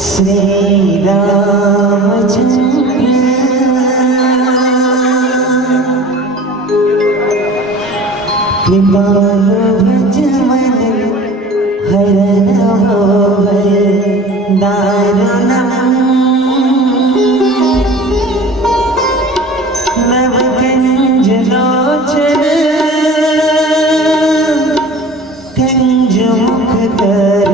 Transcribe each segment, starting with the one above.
श्री रामचंद्र कृपाल भजमन हरण होवै दारुणम् नवकंज लोचन कंज मुख कर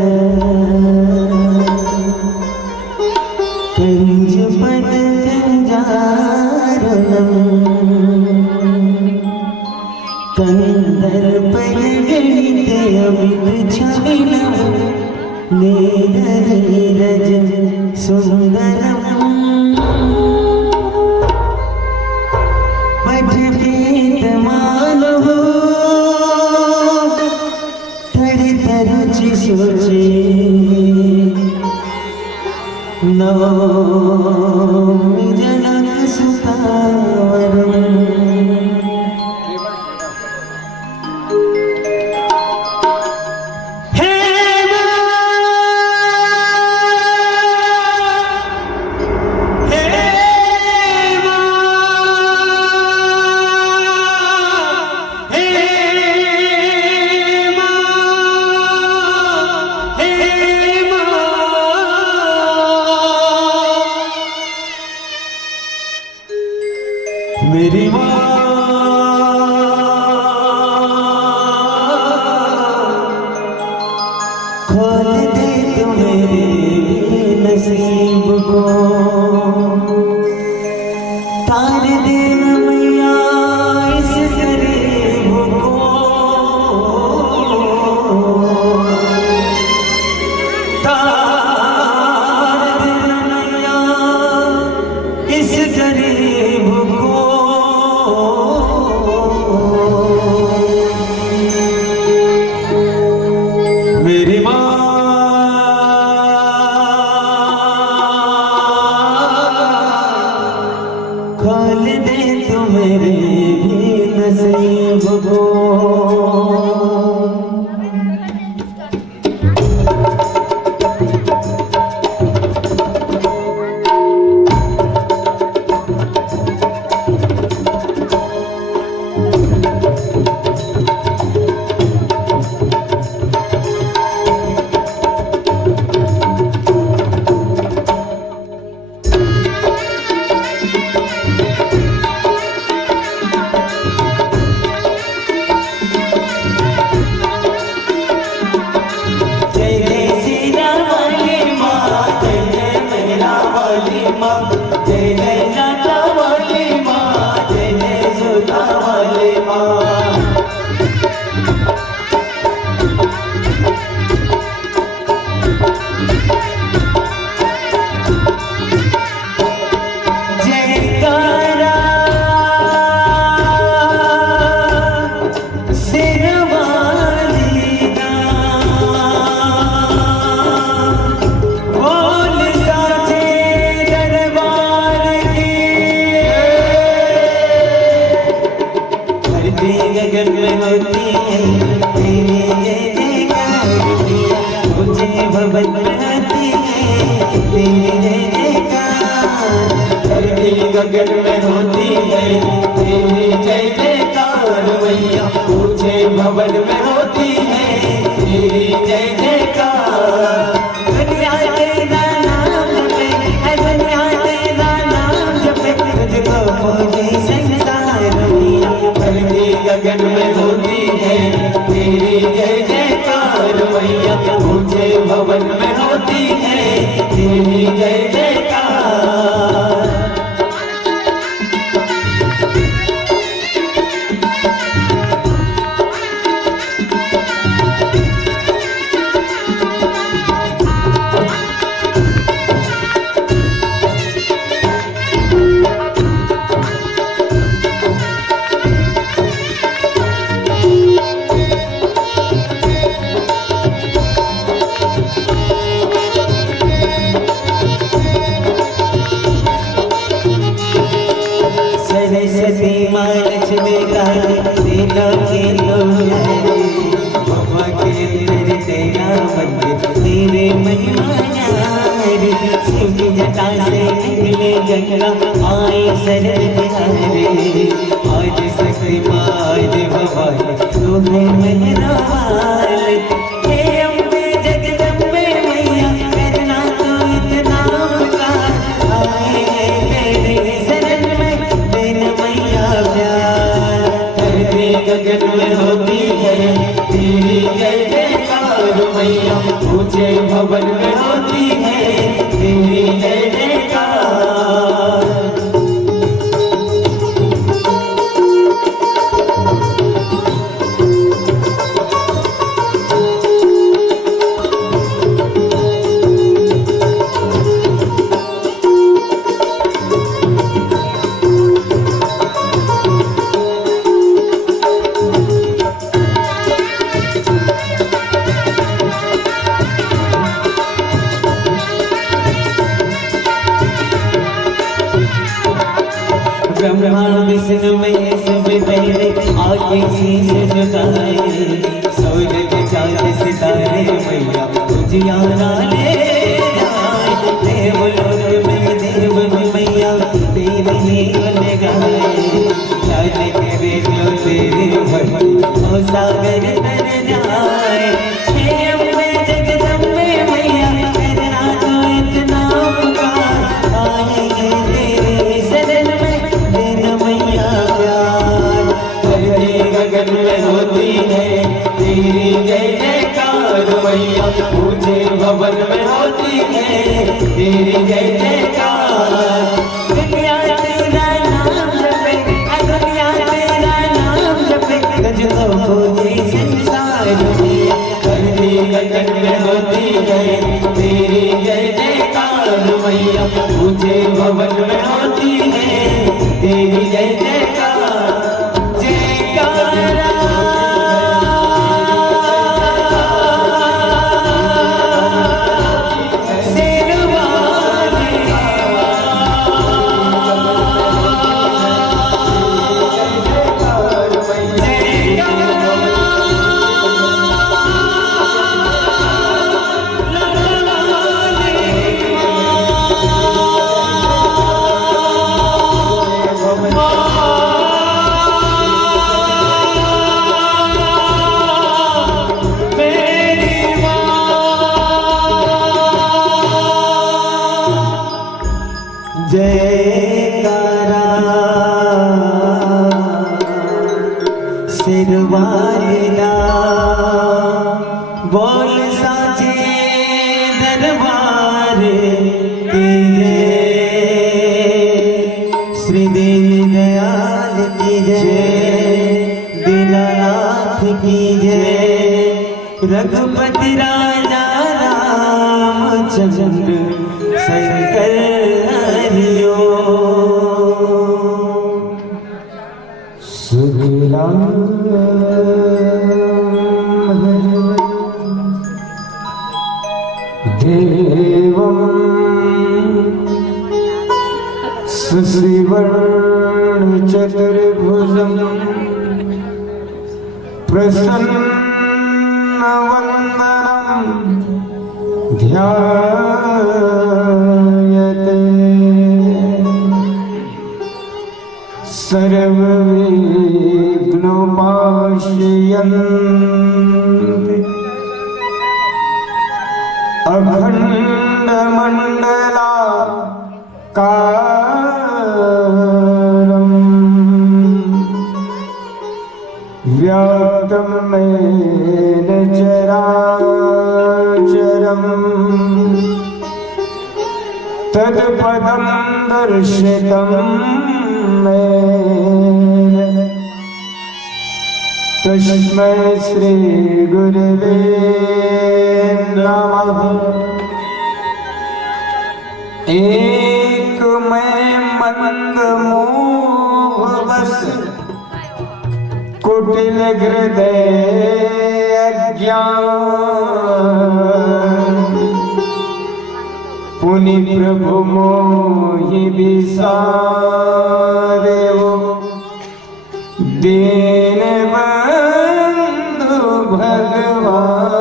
कंज पद कंजारुणम् कंदर्प गणित अमित छविनम् नीरज सुंदरम् पठतीत मानहो तड़ित रुचि सोचे नवमी जनक सुतावरम् मेरी माँ खोल दे तू मेरे नसीब को तार दे मैया इस गरीब को तार दे मैया इस गरीब को मेरी माँ खोल दे तू मेरे भी नसीब को जय जय नाथा वाली माँ, जय जय सुधा वाली माँ। जयकारा सिर वाली दा बोल साचे दरबार की धरती गगन में होती है तेरी जय जयकार मुझे भवन में आती है तेरी जय जयकार धरती गगन में होती है तेरी जय जयकार मैया मुझे भवन में होती है तेरी जय जयकार दुनिया तेरा नाम जपे दुनिया तेरा नाम जपे तुझको पूजे संसार मैया धरती गगन में होती है तेरी जय जयकार मैया मुझे भवन में होती है तेरी जय जयकार शिव की जटा से निकले गंगा आए शरद बिहारे आज शक्ति माय भवानी तू है मेरा हाल हे अम्बे जगदम्बे मैया करना तो इतना पुकार आए हैं तेरे शरण में तेरे मैया प्यार धरती गगन में होती है तेरी जय जयकार मैया ऊंचे भवन में होती है तेरी जय जयकार ब्रह्मा विष्णु में सब पहले आगे शीश झुकाए सूरज चांद सितारे मैया उजियारा ले जाए देवलोक में देव मैया तेरे ही गुण गाए जाने के रेडियो तेरे भक्ति ओ सागर तर जाए हे अम्बे जगदम्बे मैया करना तो इतना पुकार आए हैं तेरे शरण में तेरा मैया प्यार धरती गगन में होती है तेरी जय जयकार मैया ऊंचे भवन में होती है तेरी जय जयकार दुनिया तेरा नाम जपे दुनिया तेरा नाम जपे तुझको खोजे संसार में धरती गगन में होती है तेरी जय जयकार मैया ऊंचे भवन में होती है तेरी जय जयकार जयकारा जयकारा सिरवालिदा बोल साचे दरबार की जय श्री दीनदयाल की जय दीनानाथ की जय रघुपति राजा रामचंद्र शंकर देवं सुश्रीवर्ण चतुर्भुजं प्रसन्नवदनं ध्यायते सर्वविघ्नोपाश्यन्ते अखण्डमण्डलाकारं व्याप्तं येन चराचरं तत्पदं दर्शितं येन तस्मै श्री गुरवे नमः। एक मैं मंद मोह बस कुटिल हृदय अज्ञान पुनि प्रभु मोहि बिसारे वो दीन बंधु भगवान।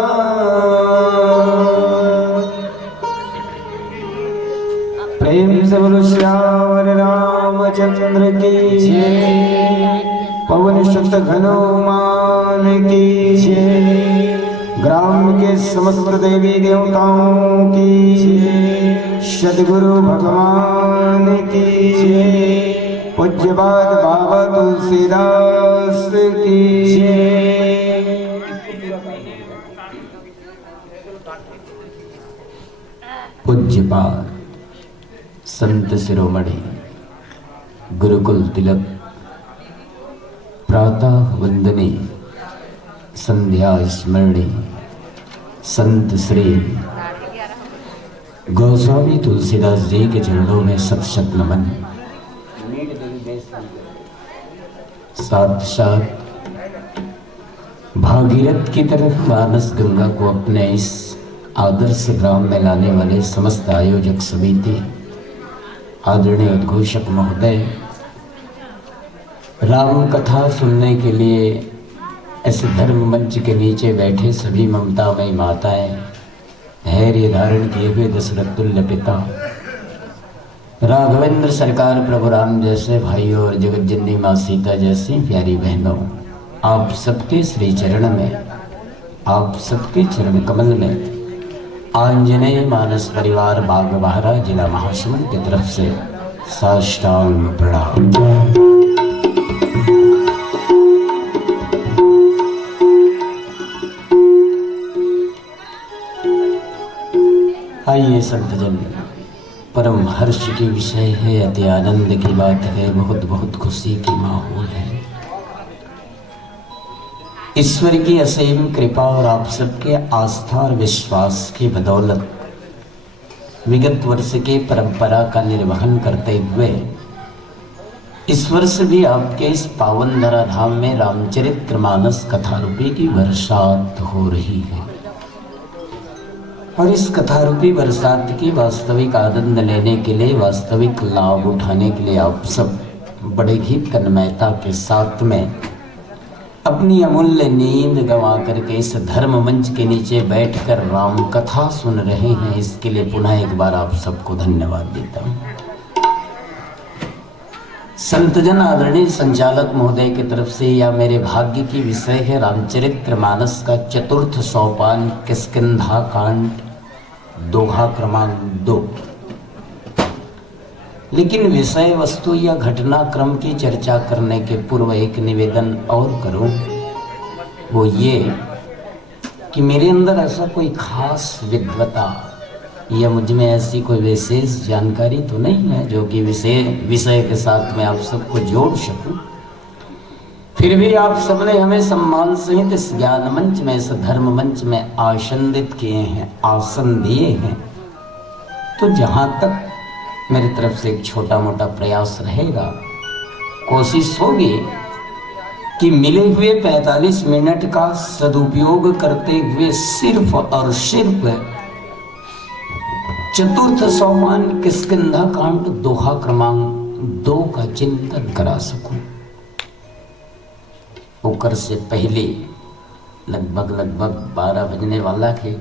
प्रेम से बोलो श्याम रामचंद्र की जय। पवन सुत हनुमान की जय। ग्राम के समस्त देवी देवताओं की जय। सद्गुरु भगवान की जय। पूज्यपाद बाबा तुलसीदास की जय। पूज्यपाद संत शिरोमणि गुरुकुल तिलक प्रातः वंदनी संध्या स्मरणी संत श्री गोस्वामी तुलसीदास जी के चरणों में शत शत नमन। साथ साथ भागीरथ की तरफ मानस गंगा को अपने इस आदर्श ग्राम में लाने वाले समस्त आयोजक समिति, आदरणीय उद्घोषक महोदय, राम कथा सुनने के लिए इस धर्म मंच के नीचे बैठे सभी ममतामयी माताएं, धैर्य धारण किए हुए दशरथ तुल्य पिता, राघवेंद्र सरकार प्रभु राम जैसे भाइयों और जगत जननी माँ सीता जैसी प्यारी बहनों, आप सबके श्री चरण में, आप सबके चरण कमल में आंजनेय मानस परिवार बागबाहरा जिला महासमुंद की तरफ से साष्टांग प्रणाम। आइए संतजन, परम हर्ष की विषय है, अति आनंद की बात है, बहुत बहुत खुशी की माहौल है। ईश्वर की असीम कृपा और आप सबके आस्था और विश्वास की बदौलत विगत वर्ष के परंपरा का निर्वहन करते हुए इस वर्ष भी आपके इस पावन धराधाम में रामचरितमानस कथा रूपी की बरसात हो रही है। और इस कथा रूपी बरसात की वास्तविक आनंद लेने के लिए, वास्तविक लाभ उठाने के लिए आप सब बड़े ही तन्मयता के साथ में अपनी अमूल्य नींद गंवा करके इस धर्म मंच के नीचे बैठकर राम कथा सुन रहे हैं। इसके लिए पुनः एक बार आप सबको धन्यवाद देता हूँ। संतजन, आदरणीय संचालक महोदय की तरफ से यह मेरे भाग्य की विषय है रामचरितमानस का चतुर्थ सोपान किष्किंधा कांड, दोहा क्रमांक 2। लेकिन विषय वस्तु या घटनाक्रम की चर्चा करने के पूर्व एक निवेदन और करूं, वो ये कि मेरे अंदर ऐसा कोई खास विद्वता या मुझ में ऐसी कोई विशेष जानकारी तो नहीं है जो कि विषय के साथ में आप सबको जोड़ सकूं। फिर भी आप सबने हमें सम्मान सहित इस ज्ञान मंच में, इस धर्म मंच में आसन्दित किए हैं, आसन दिए हैं। तो जहां तक मेरी तरफ से एक छोटा मोटा प्रयास रहेगा, कोशिश होगी कि मिले हुए 45 मिनट का सदुपयोग करते हुए सिर्फ और सिर्फ चतुर्थ सोपान किष्किंधा कांड दोहा क्रमांक 2 का चिंतन करा सकूं। ओकर से पहले लगभग 12 बजने वाला है।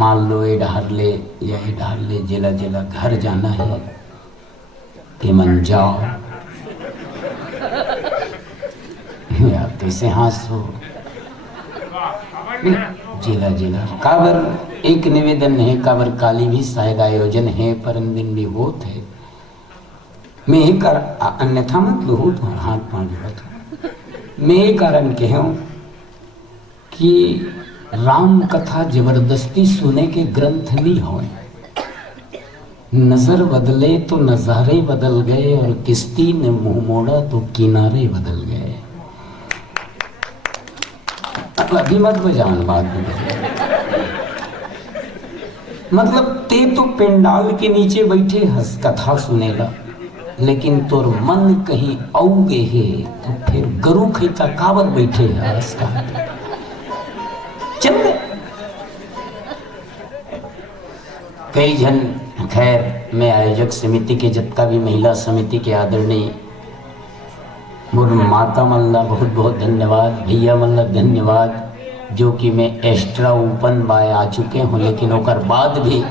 मान लो ये डहर ले जिला जिला घर जाना है कि मन जाओ या कैसे हासो जिला जिला काबर एक निवेदन है, काबर काली भी शायद आयोजन है, पर दिन भी होत है। मैं ही कर अन्यथा मत बहुत हाथ पाँव जोड़त। मैं ये कारण कहूँ कि राम कथा जबरदस्ती सुने के ग्रंथ नहीं हो। नजर बदले तो नजारे बदल गए और किश्ती ने मुंह मोड़ा तो किनारे बदल गए। अब अभी मत बजान बात में, मतलब ते तो पेंडाल के नीचे बैठे हंस कथा सुनेला, लेकिन तोर मन कहीं औगे है तो फिर गरु खैता काबर बैठे हंस का चल। कई जन, खैर मैं आयोजक समिति के जत्ता भी महिला समिति के आदरणीय मुर माता मल्ला बहुत बहुत धन्यवाद, भैया मल्ला धन्यवाद, जो कि मैं एक्स्ट्रा ओपन बाय आ चुके हूँ। लेकिन ओकर बाद भी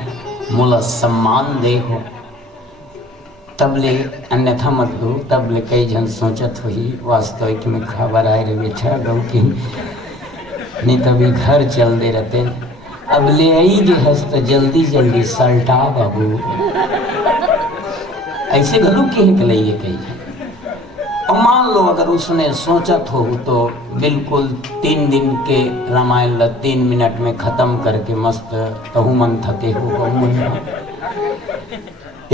मोला सम्मान दे हो तब ले, अन्यथा मत दो। तब ले कई जन सोचत हुई वास्तविक में खबर आए रे बेटा गौ की नहीं तभी घर चल दे रहते। अब ले आई जे हस्त जल्दी जल्दी सल्टा बाबू ऐसे घलू के लिए कही। और मान लो अगर उसने सोचत हो तो बिल्कुल 3 दिन के रामायण 3 मिनट में खत्म करके मस्त तहु मन थके हो।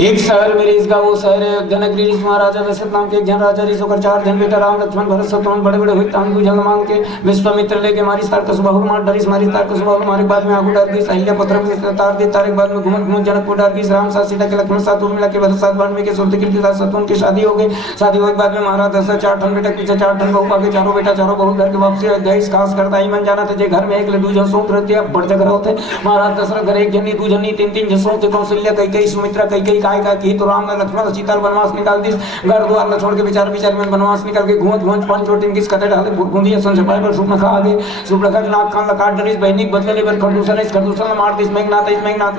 एक शहर में रीस वो शहर है जनकरी ऋषि महाराजा दशरथ नाम के एक जन राजा ऋषि होकर 4 जन बेटा राम लक्ष्मण भरत शत्रुघ्न बड़े बड़े हुए ताम जल मांग के विश्वामित्र लेके मारी तार का सुबाहु मार डरिस मारी तार का सुबाहु मारे बाद में आगू डाल दी अहिल्या पुत्र में तार दी तार के बाद में घुमत घुमत जनकपुर डाल दी राम साथ सीता के लक्ष्मण साथ मिला के भरत साथ बाण में के सुरत कीर्ति साथ शत्रुघ्न की शादी हो गई। शादी होने के बाद में महाराज दशरथ 4 ठन बेटा पीछे 4 ठन बहू आगे चारों बेटा चारों बहू घर के वापसी अयोध्या खास करता ही मन जाना थे घर में एक ले दूजन सोत रहते अब बड़ जगह होते महाराज दशरथ घर एक जनी दू जनी 3 जसों थे कौशल्या कई सुमित्रा कई काय का की तो राम ने लक्ष्मण सीता वनवास निकाल दी घर द्वार न छोड़ के विचार में वनवास निकाल के घूमत घूमत 5 छोटी किस कटे डाले बूंदी संजपाय पर सुपनखा आगे सुपनखा नाक कान लकाट डरिस बहनी बदले लेबर खरदूषण मार दिस मेघनाथ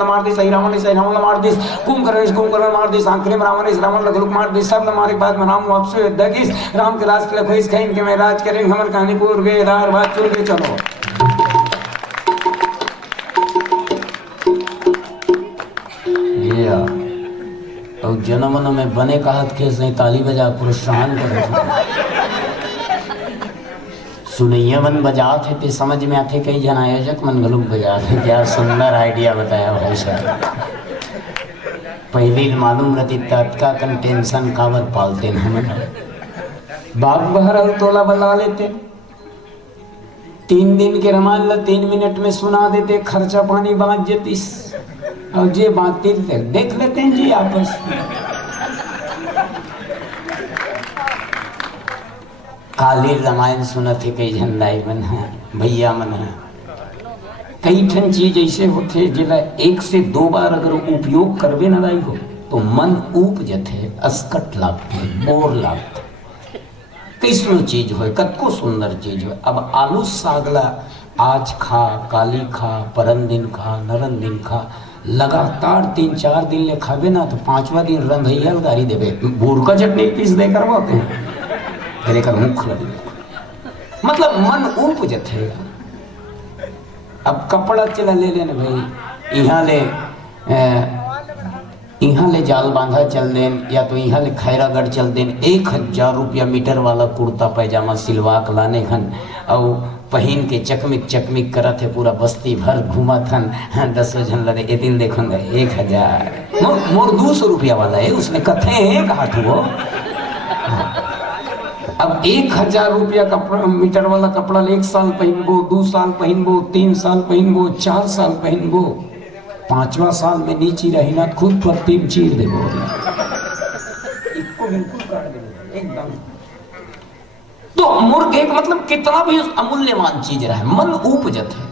मार दिस सही रावण मार दिस कुंभकर्ण मार दिस आखिरी में रावण लगलुक मार दिस सब मारे बाद में राम वापस अयोध्या की राम के राज के लखोइस खैन के मैं राज करें हमर कहानी पूर गए दार बात चल के चलो। और जनमन में बने कहत के सही ताली बजा प्रोत्साहन कर सुनैया मन बजात है ते समझ में आते कई जन आयोजक मन गलुक बजात है। क्या सुंदर आइडिया बताया भाई साहब। पहले मालूम रहती तत्का कन टेंशन कावर पालते हम बाग बहरल तोला बना लेते 3 दिन के रामायण 3 मिनट में सुना देते खर्चा पानी बांट जेतीस और जे बातें देख लेते हैं जी आपस काली रामायण सुना थे कई झंडाई मन है भैया मन है कई ठन चीज ऐसे होते जिला 1 से 2 बार अगर उपयोग करवे न रही हो तो मन ऊप जथे अस्कट लागते बोर लागते कैसनो चीज हो कतको सुंदर चीज हो। अब आलू सागला आज खा काली खा परन दिन खा नरन दिन खा लगातार 3-4 दिन ले खावे ना तो 5वां दिन रंधैया उधारी देवे बूढ़ का चटनी पीस दे करवाते हैं फिर एक मुख लगे मतलब मन ऊप जथे। अब कपड़ा चला ले लेने भाई यहाँ ले जाल बांधा चल देन या तो यहाँ ले खैरागढ़ चल देन 1000 रुपया मीटर वाला कुर्ता पैजामा सिलवा के लाने खन और पहन के चकमिक करत है पूरा बस्ती भर घूमा थन 10 जन लगे ए दिन देखूंगा 1000 मोर 200 रुपया वाला है उसने कथे है कहा था वो। अब 1000 रुपया कपड़ा मीटर वाला कपड़ा 1 साल पहनबो 2 साल पहनबो 3 साल पहनबो 4 साल पहनबो 5वां साल में नीची रही ना खुद पर 3 चीर देबो एकदम। तो मूर्ख एक मतलब कितना भी अमूल्यवान चीज रहा है मन उपजत है।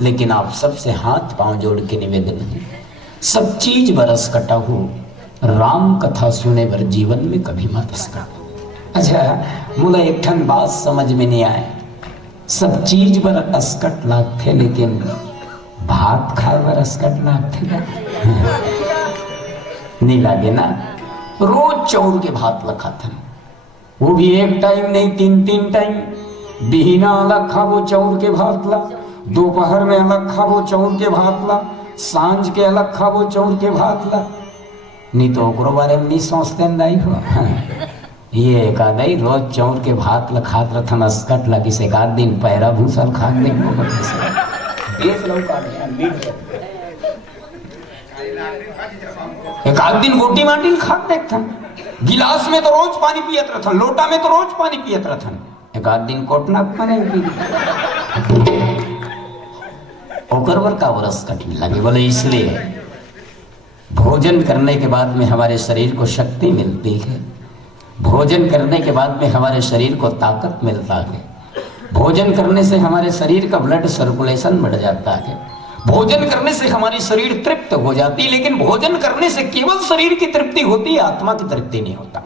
लेकिन आप सबसे हाथ पांव जोड़ के निवेदन है सब चीज बरस कटा हो राम कथा सुने बर जीवन में कभी मत अस्कट। अच्छा मुला एक ठन बात समझ में नहीं आए सब चीज बर अस्कट लागते लेकिन भात खाए बर अस्कट लागते नहीं लागे ना। रोज चौर के भात लखाथन वो भी एक टाइम नहीं 3 टाइम बिहीना अलग खाबो चौर के भात ला दोपहर में अलग खाबो चौर के भात ला सांझ के अलग खाबो चौर के भात ला नहीं तो ओकरो बारे में नहीं सोचते नहीं हो ये एक आदमी रोज चौर के भात ला खात रहथन अस्कट ला किसी 1 दिन पैरा भूसल खा एक आध दिन गोटी माटी खात देखथन गिलास में तो रोज पानी पियत रहथन लोटा में तो रोज पानी पियत रहथन 1 आध दिन कोटना नहीं पी ओकर बर का वरस कटने लगे बोले इसलिए भोजन करने के बाद में हमारे शरीर को शक्ति मिलती है भोजन करने के बाद में हमारे शरीर को ताकत मिलता है भोजन करने से हमारे शरीर का ब्लड सर्कुलेशन बढ़ जाता है भोजन करने से हमारी शरीर तृप्त हो जाती है। लेकिन भोजन करने से केवल शरीर की तृप्ति होती है आत्मा की तृप्ति नहीं होता।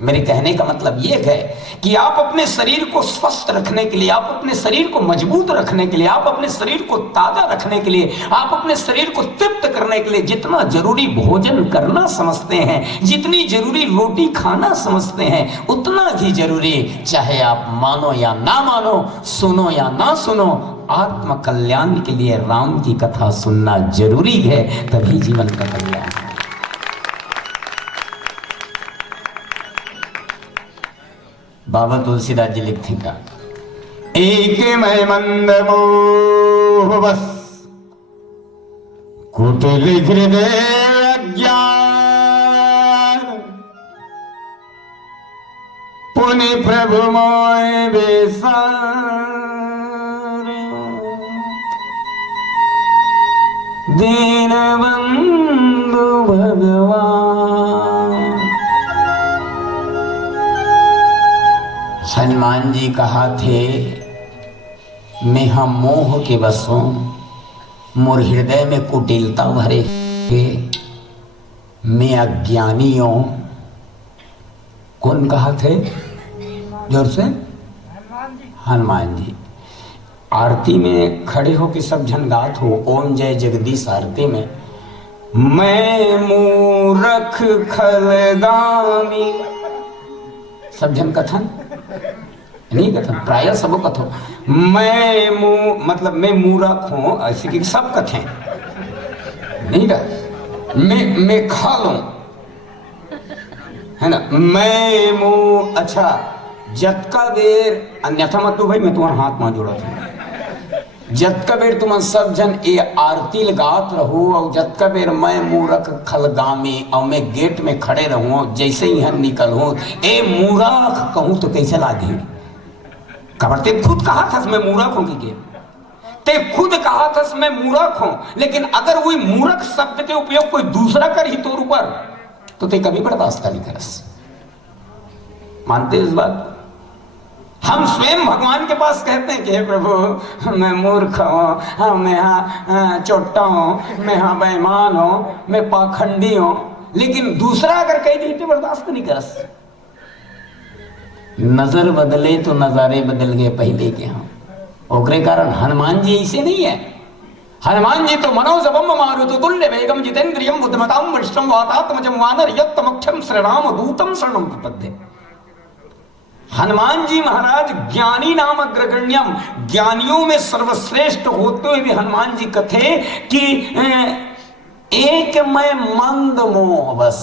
मेरे कहने का मतलब ये है कि आप अपने शरीर को स्वस्थ रखने के लिए, आप अपने शरीर को मजबूत रखने के लिए, आप अपने शरीर को ताजा रखने के लिए, आप अपने शरीर को तृप्त करने के लिए जितना जरूरी भोजन करना समझते हैं, जितनी जरूरी रोटी खाना समझते हैं, उतना ही जरूरी, चाहे आप मानो या ना मानो, सुनो या ना सुनो, आत्म कल्याण के लिए राम की कथा सुनना जरूरी है, तभी जीवन का कल्याण है। बाबा तुलसीदास जी लिखते का, एक मैं मंद मोह बस कुटिल हृदय अज्ञान, पुनि प्रभु मोय बेसार, दीन बंधु भगवान। हनुमान जी कहा थे, मैं हम मोह के बस हूं, मोर हृदय में कुटिलता भरे के, मैं अज्ञानी हूं। कौन कहा थे जोर से? हनुमान जी। आरती में खड़े हो के सब जन गात हो, ओम जय जगदीश आरती में, मैं मूरख खलगामी, सब जन कथन नहीं कथन, प्राय सब कथो, मतलब मैं मूर्ख हूं, ऐसे कि सब कथें नहीं का, मैं खा लूं, है ना, मैं अच्छा जतका बेर, अन्यथा मत तो भाई मैं तुम्हारा हाथ में जोड़ा था, जतका बेर तुम सब जन ये आरती लगात रहो, और जतका बेर मैं मूर्ख खलगामी, और मैं गेट में खड़े रहूं, जैसे ही यहाँ निकल हूं, ए मूर्ख कहूं तो कैसे लागे? खबर ते खुद कहा था मैं मूर्ख हूं कि ते खुद कहा था मैं मूर्ख हूं, लेकिन अगर वही मूर्ख शब्द के उपयोग कोई दूसरा कर ही तोर ऊपर, तो ते कभी बर्दाश्त नहीं करस। मानते इस बात? हम स्वयं भगवान के पास कहते हैं कि हे प्रभु मैं मूर्ख हूँ, हाँ मैं हाँ चोट्टा हूँ, मैं हाँ बेईमान हूँ, मैं पाखंडी हूँ, लेकिन दूसरा अगर कह दी तो बर्दाश्त नहीं करस। नजर बदले तो नजारे बदल गए पहले के हम, ओकरे कारण हनुमान जी ऐसे नहीं है। हनुमान जी तो मनोजवम मारुत तुल्य वेगम जितेंद्रियम बुद्धिमताम वरिष्ठम वातात्मजम वानर यत्तमक्षम श्रीराम दूतम शरणम प्रपद्ये। हनुमान जी महाराज ज्ञानी नाम अग्रगण्यम, ज्ञानियों में सर्वश्रेष्ठ होते हुए भी हनुमान जी कथे कि एक मैं मंद मोह बस,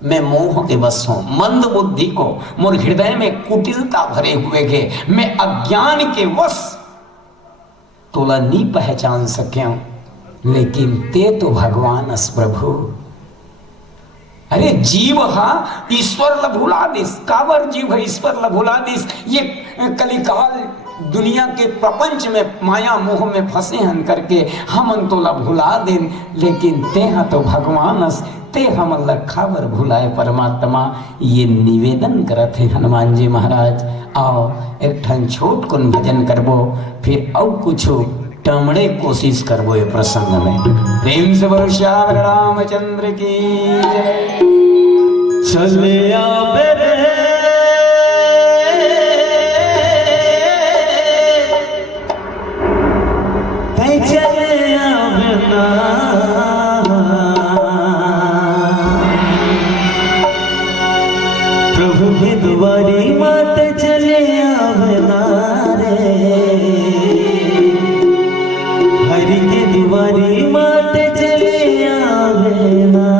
मैं मोह के बस हूं, मंद बुद्धि को मोर हृदय में कुटिलता भरे हुए गे, मैं अज्ञान के वश तोला नहीं पहचान सक्या, लेकिन ते तो भगवान अस प्रभु। अरे जीव हा ईश्वर ला भुला दिस, काबर जीव है ईश्वर ला भुला दिस। ये कलिकाल दुनिया के प्रपंच में माया मोह में फंसे हन करके हम तो ला भुला देन, लेकिन ते हा तो भगवान अस, ते हम खाबर भुलाए परमात्मा। ये निवेदन करते हैं हनुमान जी महाराज। आओ एक ठन छोट कुन भजन करबो, फिर और कुछ टमड़े कोशिश करबो ये प्रसंग में। प्रेम से बोलो श्याम रामचंद्र की जय। चले आवे रे चले आवे ना, प्रभु की दुआरी मात चले आवे ना रे, हरि की दुआरी मात चले आवे ना।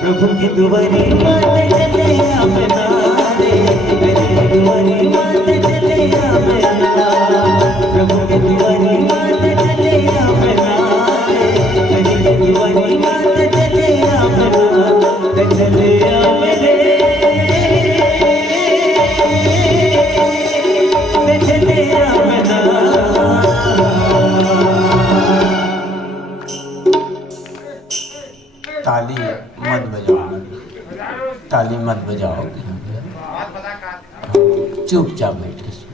प्रभु की दुआरी मात चले अपना रे, दुआरी मात चले आमना, प्रभु के दुआरी मात चले आमना, हरि के दुआरी मात चले आमना, चले आमने, चले आमना। ताली मत बजाओ, ताली मत बजाओ, चुपचाप बैठ के सुन।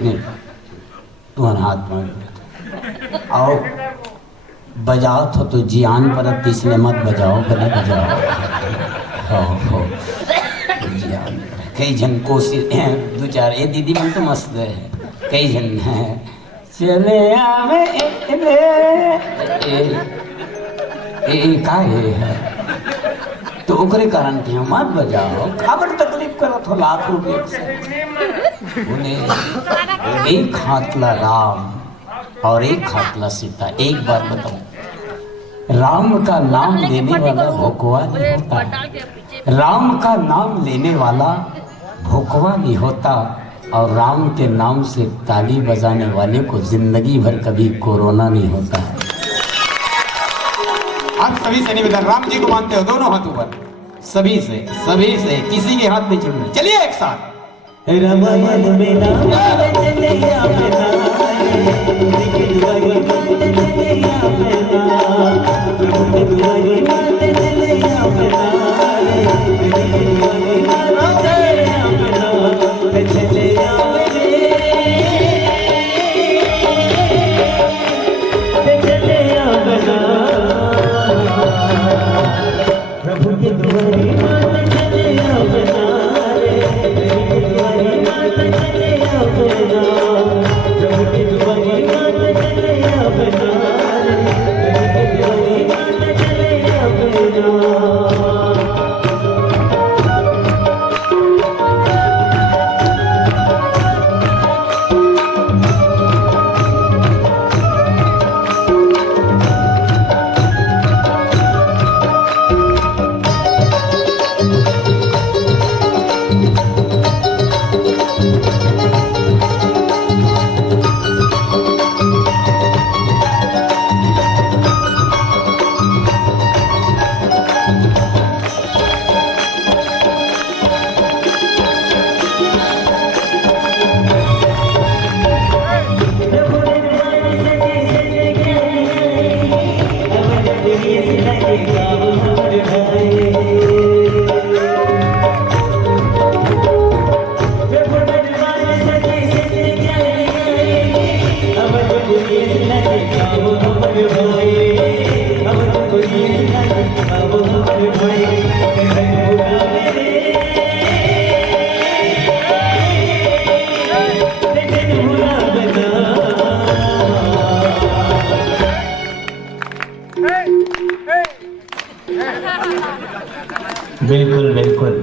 नहीं, तुम्हारा हाथ मार आओ, बजाओ तो जियान पर इसलिए मत बजाओ, भले बजाओ। हो जियान कई जन कोशिश दो चार, ये दीदी मन तो मस्त है, कई जन है चले आवे का है तो ओकरे कारण के मत बजाओ, खबर तकलीफ करत हो लाख रुपये से। उन्हें एक हाथला राम और एक हाथला सीता। एक बात बताओ, राम का नाम लेने वाला भोकवा नहीं होता, राम का नाम लेने वाला भोकवा नहीं होता, और राम के नाम से ताली बजाने वाले को जिंदगी भर कभी कोरोना नहीं होता है। आप सभी से निवेदन, राम जी को मानते हो दोनों हाथ ऊपर, सभी से किसी के हाथ नहीं छोड़ना। चलिए एक साथ। रामायण में नाम चले आमना, हरि के दुआरी मात चले आमना, प्रभु के दुआरी मात चले आमना, हरि के दुआरी मात चले आमना, चले आमने, चले आमना, प्रभु के दुआरी मात चले आमना, हरि के दुआरी मात चले आमना, प्रभु के दुआरी मात चले आमना, हरि के दुआरी मात चले आमना। बिल्कुल बिल्कुल।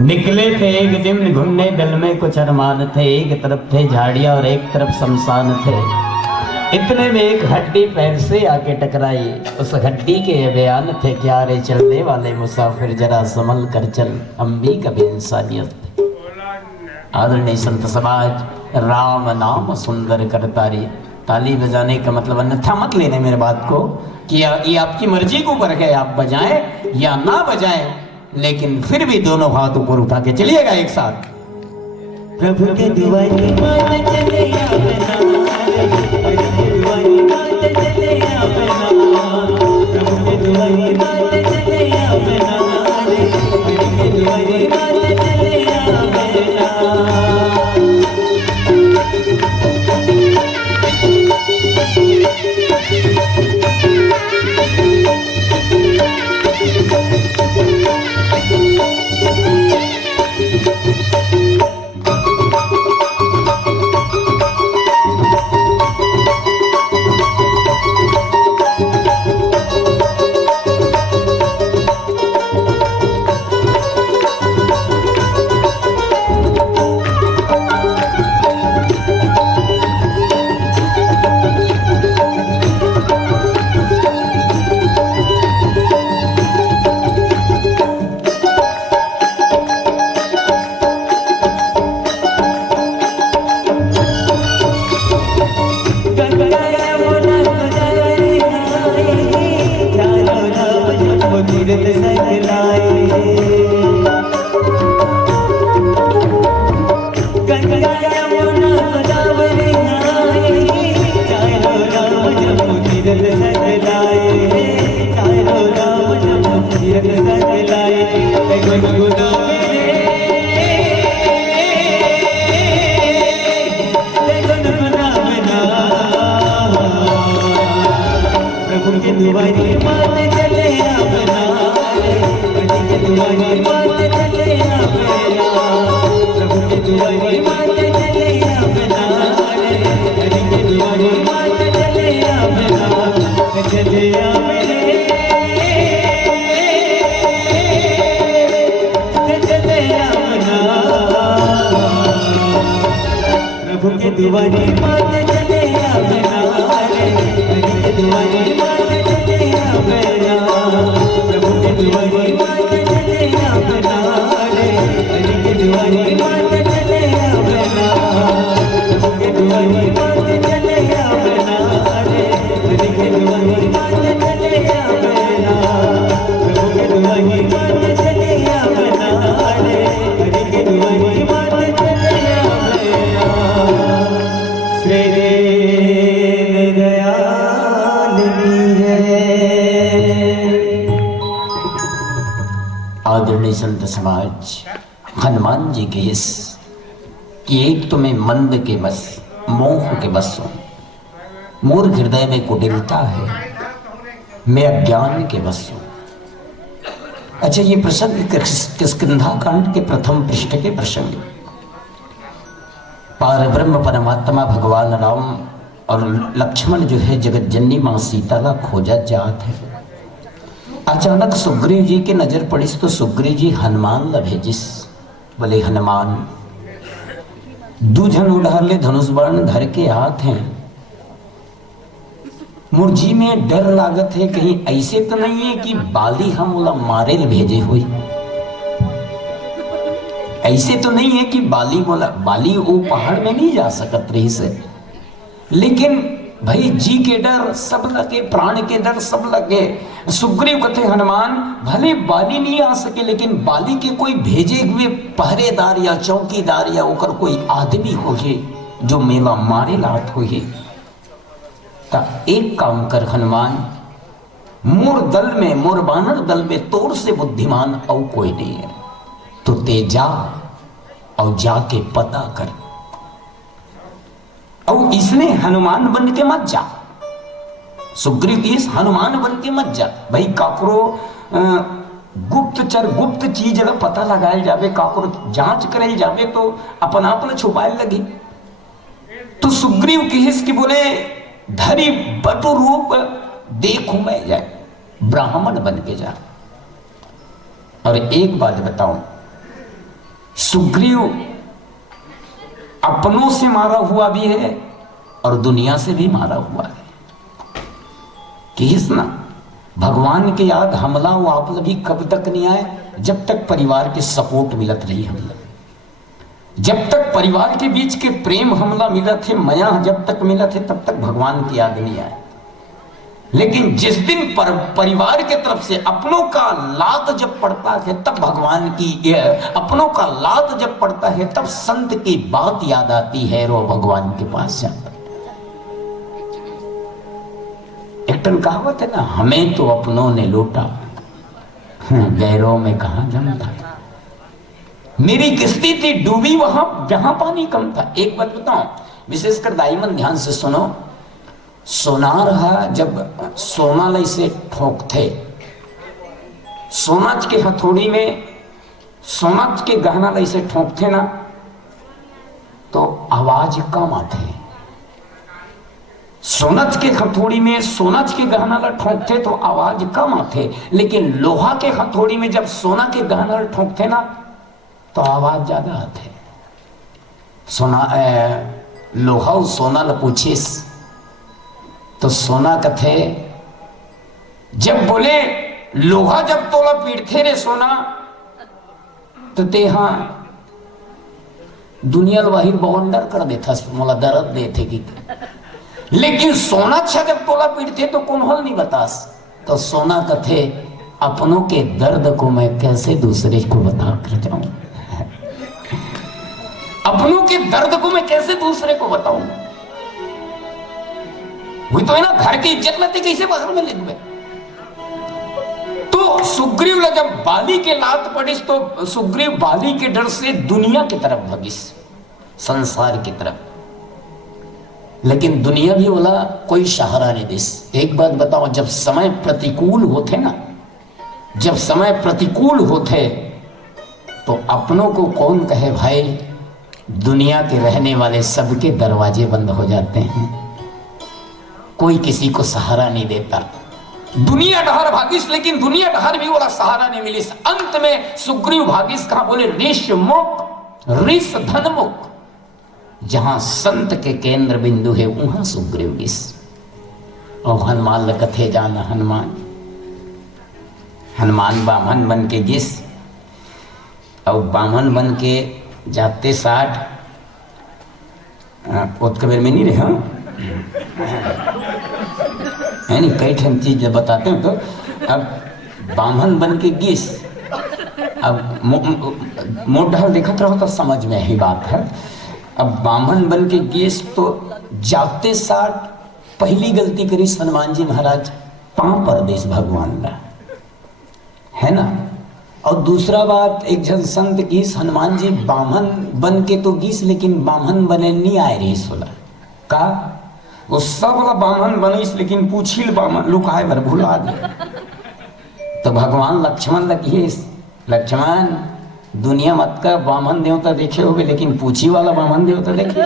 निकले थे एक दिन घूमने, दल में कुछ अरमान थे, एक तरफ थे झाड़ियां और एक तरफ शमशान थे। इतने में एक हड्डी पैर से आके टकराई, उस हड्डी के ये बयान थे, क्या रे चलने वाले मुसाफिर जरा संभल कर चल, हम भी कभी इंसानियत थे। आदरणीय संत समाज, राम नाम सुंदर करता रे। ताली बजाने का मतलब अन्यथा मत लेने मेरे बात को कि ये आपकी मर्जी के ऊपर है, आप बजाएं या ना बजाएं, लेकिन फिर भी दोनों हाथ ऊपर उठा के चलिएगा एक साथ। प्रभु के दुआरी मात चले आमना, हरि के दुआरी मात चले आमना, प्रभु के दुआरी मात चले आमना, हरि के दुआरी मात चले आमना। तीरथ संग लाए गंगा यमुना गोदावरी नहाए चारों राम जम्मू तीरथ संग लाए चारों राम जम्मू तीरथ संग लाए गुनगुना प्रभु के दुआरे मात चले अपना प्रभु के दुआरे मात चले अपना प्रभु के दुआरे मात चले अपना प्रभु के दुआरे मात चले अपना चले अपने चले अपना प्रभु के दुआरे मात चले अपना प्रभु के दुआरे मात चले अपना प्रभु के दुआरे मात चले अपना हरि के दुआरे मात चले अपना प्रभु के दुआरे मात चले अपना हरि के दुआरे मात चले अपना प्रभु के दुआरे मात चले अपना हरि के दुआरे मात चले अपना श्री आदरणीय संत समाज हनुमान जी के इस कि एक तो मैं मंद के बस मोह के बस हूं, मूर्ख हृदय में कुटिलता है, मैं अज्ञान के बस हूं। अच्छा, ये प्रसंग किष्किंधा कांड के प्रथम पृष्ठ के प्रसंग, पार ब्रह्म परमात्मा भगवान राम और लक्ष्मण जो है जगत जननी मां सीता का खोजा जात है। अचानक सुग्रीव जी की नजर पड़ी तो सुग्रीव जी हनुमान ला भेजिस, बोले हनुमान दूजन उड़ार ले धनुष बाण धर के आत हैं, मुर्जी में डर लागत है कहीं ऐसे तो नहीं है कि बाली हम उला मारे ले भेजे हुई, ऐसे तो नहीं है कि बाली वो पहाड़ में नहीं जा सकत रही से, लेकिन भाई जी के डर सब लगे, प्राण के डर सब लगे। सुग्रीव कथे हनुमान भले बाली नहीं आ सके लेकिन बाली के कोई भेजे हुए पहरेदार या चौकीदार या ओकर कोई आदमी होगे जो मेला मारे लात होगे। ता एक काम कर हनुमान, मोर दल में मोर बानर दल में तोर से बुद्धिमान और कोई नहीं है, तो ते जा और जाके पता कर, और इसने हनुमान बन के मत जा, सुग्रीव इस हनुमान बन के मत जा। भाई काकरो गुप्तचर गुप्त चीज अगर पता लगाए जावे, काकरो जांच करे जावे तो अपन आप छुपाए लगे। तो सुग्रीव किस की बोले धरी बटु रूप देखू मैं जाए, ब्राह्मण बन के जा। और एक बात बताऊं, सुग्रीव अपनों से मारा हुआ भी है और दुनिया से भी मारा हुआ है। किस ना भगवान के याद हमला वो आप भी कब तक नहीं आए, जब तक परिवार के सपोर्ट मिलत रही हमला, जब तक परिवार के बीच के प्रेम हमला मिला थे, माया जब तक मिला थे तब तक भगवान की याद नहीं आए। लेकिन जिस दिन परिवार के तरफ से अपनों का लात जब पड़ता है तब भगवान की, अपनों का लात जब पड़ता है तब संत की बात याद आती है, रो भगवान के पास जाता। एक टन कहावत है ना, हमें तो अपनों ने लूटा, गैरों में कहां दम था। मेरी किस्ती थी डूबी वहां जहां पानी कम था। एक बात बताऊं, विशेषकर दाईमन ध्यान से सुनो, सोनार जब सोना लई से ठोकते, सोनाच के हथौड़ी में सोनाच के गहना लई से ठोकते ना तो आवाज कम आते। सोनच के हथौड़ी में सोनच के गहना ला ठोकते तो आवाज कम आते, लेकिन लोहा के हथौड़ी में जब सोना के गहना ला ठोकते ना तो आवाज ज्यादा आते। सोना लोहा सोना ला पूछिस तो सोना कथे, जब बोले लोहा जब तोला पीटते रे सोना तो ते हाँ दुनिया बाहिर बवंडर कर देता, मोला दर्द देते कि, लेकिन सोना अच्छा जब तोला पीटते तो कौन हल नहीं बतास। तो सोना कथे अपनों के दर्द को मैं कैसे दूसरे को बता कर जाऊं, अपनों के दर्द को मैं कैसे दूसरे को बताऊं। वही तो है ना, घर की इज्जत लेते कैसे बाहर में ले गए। तो सुग्रीव ने जब बाली के लात पड़िस तो सुग्रीव बाली के डर से दुनिया की तरफ भगिस, संसार की तरफ। लेकिन दुनिया भी बोला कोई सहारा नहीं दिस। एक बात बताओ, जब समय प्रतिकूल होते ना, जब समय प्रतिकूल होते तो अपनों को कौन कहे भाई, दुनिया के रहने वाले सबके दरवाजे बंद हो जाते हैं, कोई किसी को सहारा नहीं देता। दुनिया डहर भागिस, लेकिन दुनिया डहर भी बोला सहारा नहीं मिली। अंत में सुग्रीव भागिस कहा, बोले ऋष मुख ऋष धनमुख, जहां संत के केंद्र बिंदु है वहां सुग्रीव गिस। और हनुमान कथे जाना, हनुमान बामन बन के गिस। और बामन बन के जाते 60 कबीर में नहीं रहे है नहीं, कई ठन चीज बताते हैं। तो अब बामन बन के गिस, अब मोढ़ देखत रहो तो समझ में ही बात है। अब बामन बन के गिस तो जाते 60 पहली गलती करी हनुमान जी महाराज, पांव पर देश भगवान का है ना। और दूसरा बात, एक जन संत गीस हनुमान जी बामन बन के तो गीस, लेकिन बामन बने नहीं आए रही सोला का, वो सब बामन बनिस लेकिन पूछिल बामन लुकाए भर भुला गए। तो भगवान लक्ष्मण लगी, लक्ष्मण दुनिया मत का बामन देवता देखे होगे, लेकिन पूछी वाला बामन देवता देखे।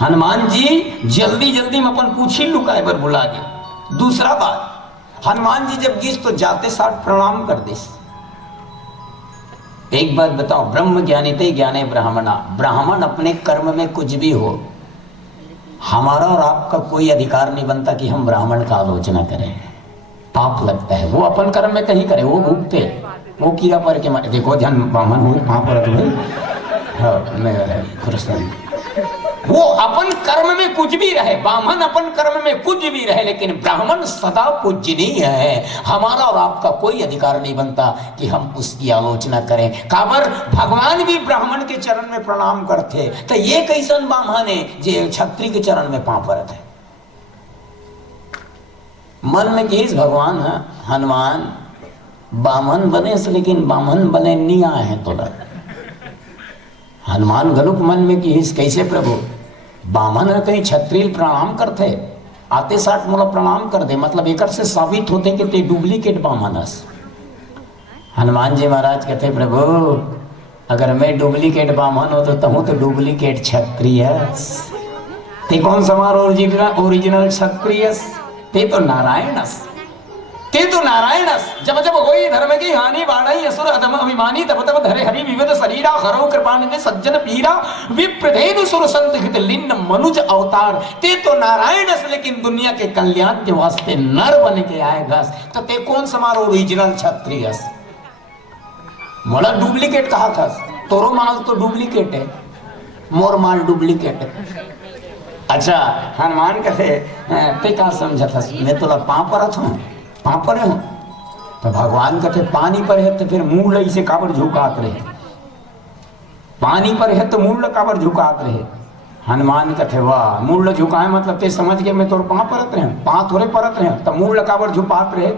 हनुमान जी जल्दी जल्दी में अपन पूछी लुकाए भर भुला गए। दूसरा बात, हनुमान जी जब गिस तो जाते 60 प्रणाम कर दिस। एक बात बताओ, ब्रह्म ज्ञानिते ज्ञाने ब्राह्मणा, ब्राह्मण अपने कर्म में कुछ भी हो, हमारा और आपका कोई अधिकार नहीं बनता कि हम ब्राह्मण का आलोचना करें, पाप लगता है। वो अपन कर्म में कहीं करे, वो भूखते, वो कीड़ा पर के मारे। देखो जन ब्राह्मण हुए वहां पर वो अपन कर्म में कुछ भी रहे, ब्राह्मण अपन कर्म में कुछ भी रहे, लेकिन ब्राह्मण सदा पूजनीय है। हमारा और आपका कोई अधिकार नहीं बनता कि हम उसकी आलोचना करें। काबर भगवान भी ब्राह्मण के चरण में प्रणाम करते, तो ये कैसन ब्राह्मण है जो क्षत्रिय के चरण में पांव पड़त है। मन में किस भगवान है हनुमान बामन बने से, लेकिन बामन बने नहीं आए हैं। तो हनुमान गलुक मन में कि कैसे प्रभु बामन है, कहीं क्षत्रिय प्रणाम करते आते 60 मोला प्रणाम कर दे, मतलब एक से साबित होते कि ते डुप्लीकेट बामनस। हनुमान जी महाराज कहते प्रभु अगर मैं डुप्लीकेट बामन हो तो तहु तो डुप्लीकेट क्षत्रिय, ते कौन समार ओरिजिनल क्षत्रिय, ते तो नारायणस, ते तो नारायणस। जब जब होई धर्म की हानि बाढ़ई असुर अधम अभिमानी, तब तब धरे हरि विविध शरीरा, हरो कृपानिधि सज्जन पीरा, विप्रधेनु सुर संत हित लिन्न मनुज अवतार। ते तो नारायणस, लेकिन दुनिया के कल्याण के वास्ते नर बन के आएगा। तो ते कौन समार ओरिजिनल क्षत्रियस, मोला डुप्लीकेट कहा था। तोरो माल तो डुप्लीकेट है, मोर माल डुप्लीकेट है। अच्छा हनुमान कहते ते का समझा था, मैं तोला पाँव परत हूँ, पाँव पर हूँ। तो भगवान कहते पानी पर है तो फिर मूल इसे काबर झुकात रहे, पानी पर है तो मूल काबर झुकात रहे। हनुमान कहते वाह, मूल झुकाए मतलब ते समझ गए मैं तोर पाँव परत रहे, पाँव थोड़े परत रहे, तो मूल काबर झुकात रहे।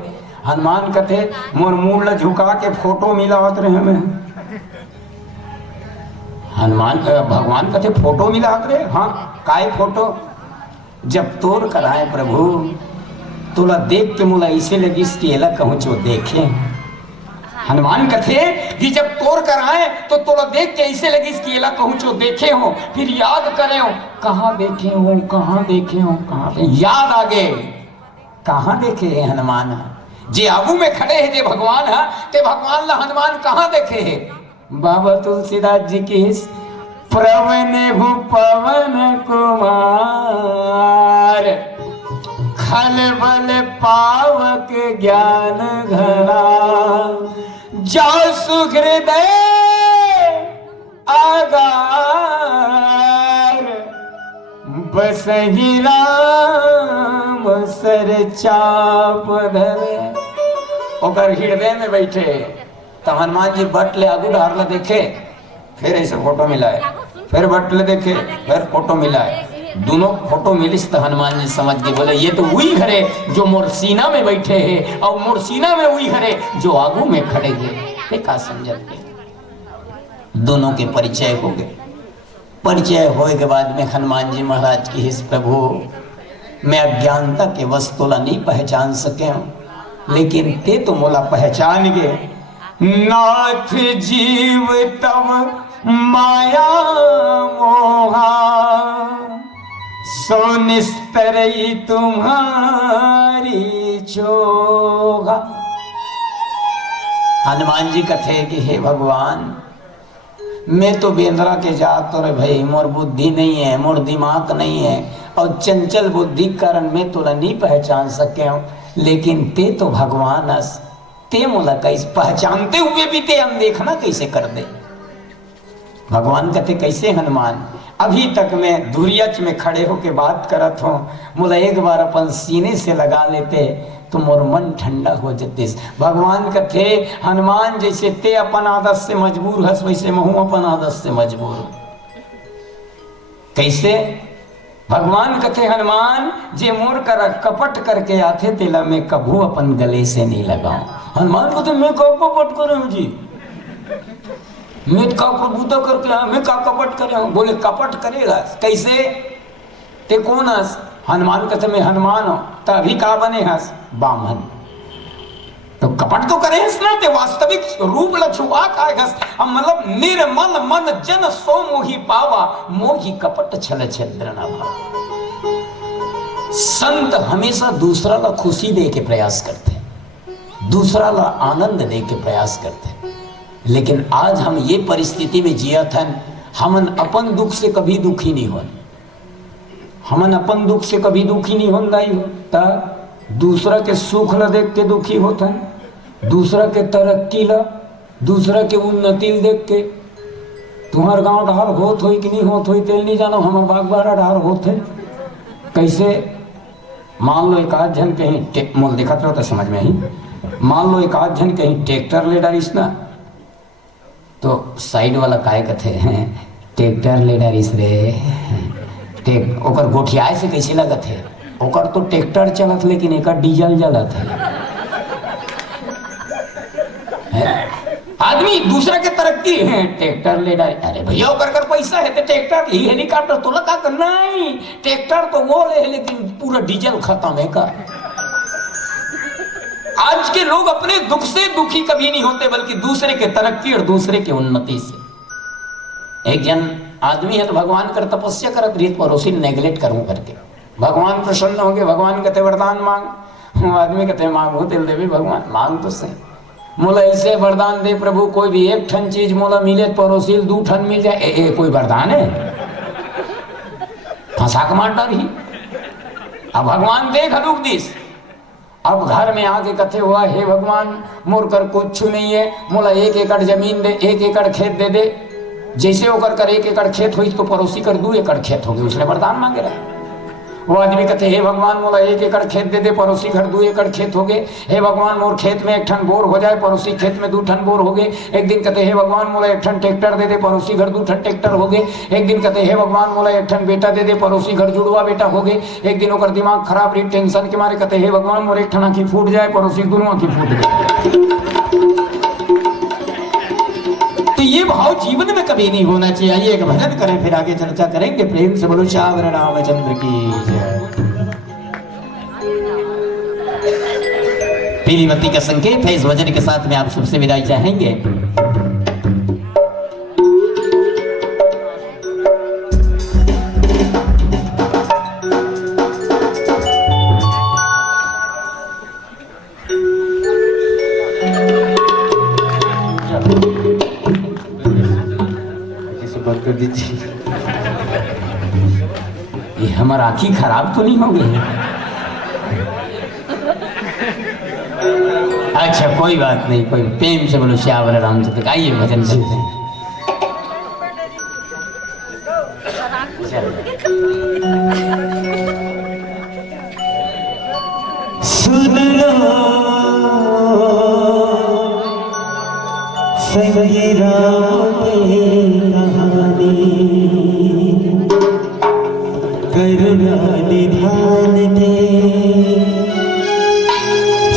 हनुमान कहते मोर मूल झुका के फोटो मिलावत रहे मैं। हनुमान भगवान कहते फोटो मिलावत रहे, हाँ काय फोटो, जब तोर कराए प्रभु तोला देख के मुला ऐसे लगिस कि एला कहूँ जो देखे। हनुमान कहते कि जब तोर कर आए तो तोला देख के ऐसे लगिस कि एला कहूँ जो देखे हो। फिर याद करे हो कहाँ देखे हो, कहाँ देखे हो, कहाँ याद आ गए कहाँ देखे है हनुमान। जे आगू में खड़े है जे भगवान है, ते भगवान ला हनुमान कहाँ देखे है। बाबा तुलसीदास जी की प्रवन पवन कुमार, खल बल पावक ज्ञान घना, जा सुहृदय आगार, बसहि राम सर चाप धरे। ओकर हृदय में बैठे। तो हनुमान जी बट ले आगू डार देखे, फिर ऐसे फोटो मिलाए, फिर बट ले देखे, फिर फोटो मिलाए, दोनों फोटो मिलिस। तो हनुमान जी समझ के बोले ये तो वही हरे जो मोर सीना में बैठे हैं, और मोर सीना में वही हरे जो आगू में खड़े हैं। का समझत के दोनों के परिचय हो गए। परिचय होए के बाद में हनुमान जी महाराज की हिस प्रभु मैं अज्ञानता के वश तोला नहीं पहचान सके हूं, लेकिन ते तो मोला पहचान गए। नाथ जीव तब माया मोहा सो निस्तरई तुम्हारी चोगा। हनुमान जी कथे कि हे भगवान मैं तो बेंद्रा के जात तो रे भाई, मोर बुद्धि नहीं है, मोर दिमाग नहीं है, और चंचल बुद्धि कारण मैं तोला नहीं पहचान सके हूँ, लेकिन ते तो भगवान हस, ते मोला कैसे पहचानते हुए भी ते हम देखना कैसे कर दे। भगवान कहते कैसे हनुमान, अभी तक मैं धुरियच में खड़े होके बात करत हूँ, मोला एक बार अपन सीने से लगा लेते तो मोर मन ठंडा हो जते। भगवान कहते हनुमान जैसे ते अपन आदत से मजबूर हस, वैसे महू अपन आदत से मजबूर। कैसे? भगवान कहते हनुमान जे मोर कर कपट करके आते तेला मैं कभू अपन गले से नहीं लगाऊं। हनुमान कहते मैं कब कपट करूं जी, मैं का प्रभुता करके आया, मैं का कपट करे हूं। बोले कपट करेगा कैसे, ते कौन हस? हनुमान कहते मैं हनुमान हूं। तो अभी का बने हस? बामन। तो कपट तो करे हस ना, ते वास्तविक रूप लछुआ का हस। अब मतलब निर्मल मन जन सो मोहि पावा, मोहि कपट छल छिद्र न भावा। संत हमेशा दूसरा ला खुशी दे के प्रयास करते, दूसरा ला आनंद दे के प्रयास करते। लेकिन आज हम ये परिस्थिति में जिया था, हमन अपन दुख से कभी दुखी नहीं हो, हमन अपन दुख से कभी दुखी नहीं होता ही होता। दूसरा के सुख ला देख के दुखी होता, दूसरा के तरक्की ला, दूसरा के उन्नति देख के। तुम्हार गांव ढार होत होई कि नहीं होत होई तेल नहीं जानो, हमार बागबारा ढार होत है। कैसे? मान लो एक आध जन कहीं मोल देखत रहो तो समझ में ही, मान लो एक आध जन कहीं ट्रैक्टर ले डारिस ना, तो साइड वाला काय कथे हैं ट्रैक्टर ले डारिस रे, ओकर गोठियाए से कैसे लगत है, ओकर तो ट्रैक्टर चलत लेकिन एक डीजल जलत है। आदमी दूसरा के तरक्की है ट्रैक्टर ले डाल, अरे भैया ओकर कर पैसा है तो ट्रैक्टर ली, हेलीकॉप्टर तो लगा कर नहीं, ट्रैक्टर तो वो ले है लेकिन पूरा डीजल खत्म है का। आज के लोग अपने दुख से दुखी कभी नहीं होते, बल्कि दूसरे के तरक्की और दूसरे के उन्नति से। एक जन आदमी है तो भगवान कर तपस्या करत रीत पड़ोसी नेग्लेक्ट करूं करके, भगवान प्रसन्न होंगे, भगवान कहते वरदान मांग, आदमी कहते मांगो दिल देवी भगवान मांग तो सही, मोला ऐसे वरदान दे प्रभु कोई भी एक ठन चीज मोला मिले पड़ोसी दू ठन मिल जाए, कोई वरदान है? फंसा के मार डाली। अब भगवान देख दुख दिस, अब घर में आके कथे हुआ हे भगवान मोर कर कुछ नहीं है, मोला 1 एकड़ जमीन दे, 1 एकड़ खेत दे दे। जैसे होकर कर 1 एकड़ खेत हुई तो पड़ोसी कर 2 एकड़ खेत हो गए, उसने वरदान मांगे रहे। वो आदमी कहते हे भगवान मोला 1 एकड़ खेत दे दे, पड़ोसी घर 2 एकड़ खेत हो गए। हे भगवान मोर खेत में 1 ठन बोर हो जाए, पड़ोसी खेत में 2 ठन बोर हो गए। एक दिन कहते हे भगवान मोला 1 ठन ट्रैक्टर दे दे, पड़ोसी घर 2 ठन ट्रैक्टर हो गए। एक दिन कहते हे भगवान मोला 1 ठन बेटा दे दे, पड़ोसी घर जुड़वा बेटा हो गए। एक दिन ओकर दिमाग खराब रही, टेंशन के मारे कहते हे भगवान मोर 1 ठन आँखी फूट जाए, पड़ोसी दोनों आँखी फूट गए। तो ये भाव जीवन में कभी नहीं होना चाहिए। आइए एक भजन करें फिर आगे चर्चा करेंगे। प्रेम से बोलो श्याम रामचंद्र की जय। पीली बत्ती का संकेत है, इस भजन के साथ में आप सबसे विदाई चाहेंगे। कर दीजिए, ये हमारा आँखी खराब तो नहीं हो गई? अच्छा कोई बात नहीं, कोई प्रेम से बोलो श्याम रामचंद्र। आइए भजन करते हैं। सुन लो संगी राम की कहानी करुणा निधान के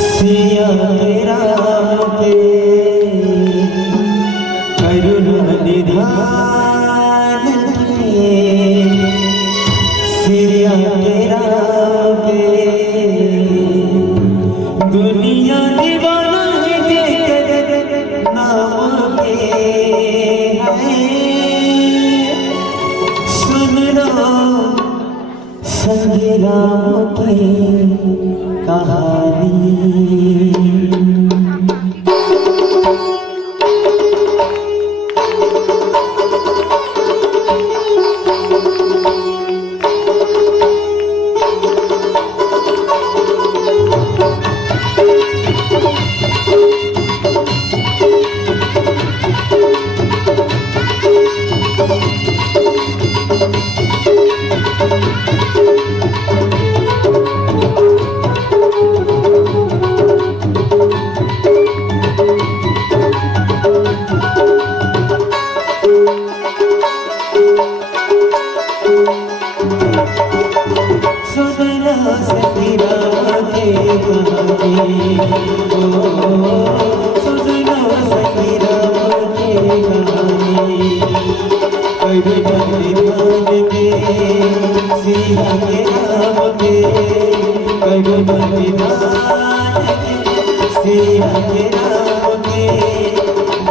सिया राम के करुणा निधान के सिया राम के दुनिया दीवाना है जेकर नाम के सुन लो संगी राम की कहानी।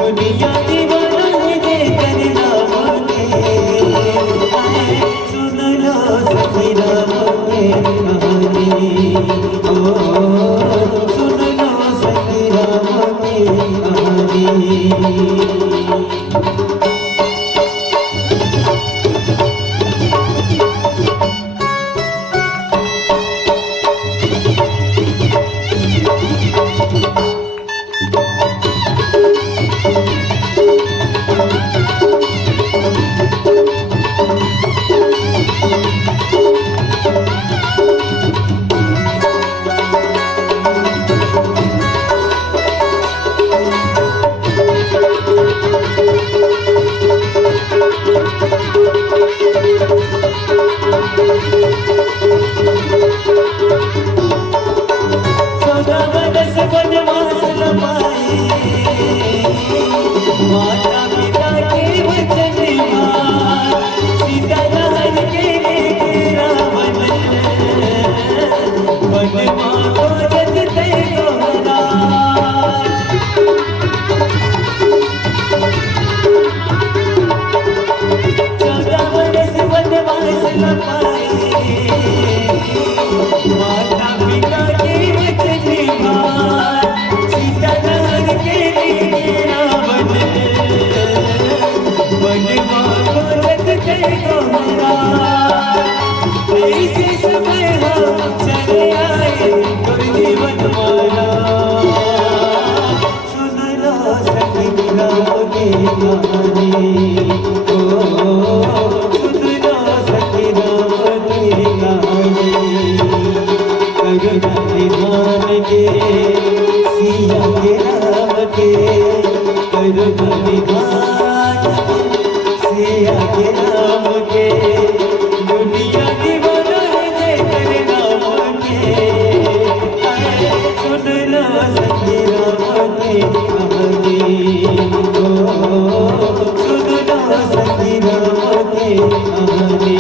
दुनिया दीवाना है जेकर नाम के सुन लो सखी राम के कहानी। सुन लो सखी राम की कहानी। माता पिता के वचन सीता दहन के रावण बनवा को जगते गोरा 14 वर्ष वनवास लंबाए माता पिता के वचन सीता दहन के रावण बनवा को जगते गोरा। ऐसे समय हम चले आए कोई जीवन मारा सुन लो सखी राम की कहानी। सुन लो सखी राम की कहानी। करुणा निधान के सिया के राम के करुणा निधान सिया के राम के दुनिया दीवाना है जेकर नाम के सुन लो सखी राम की कहानी। सुन लो सखी राम की कहानी।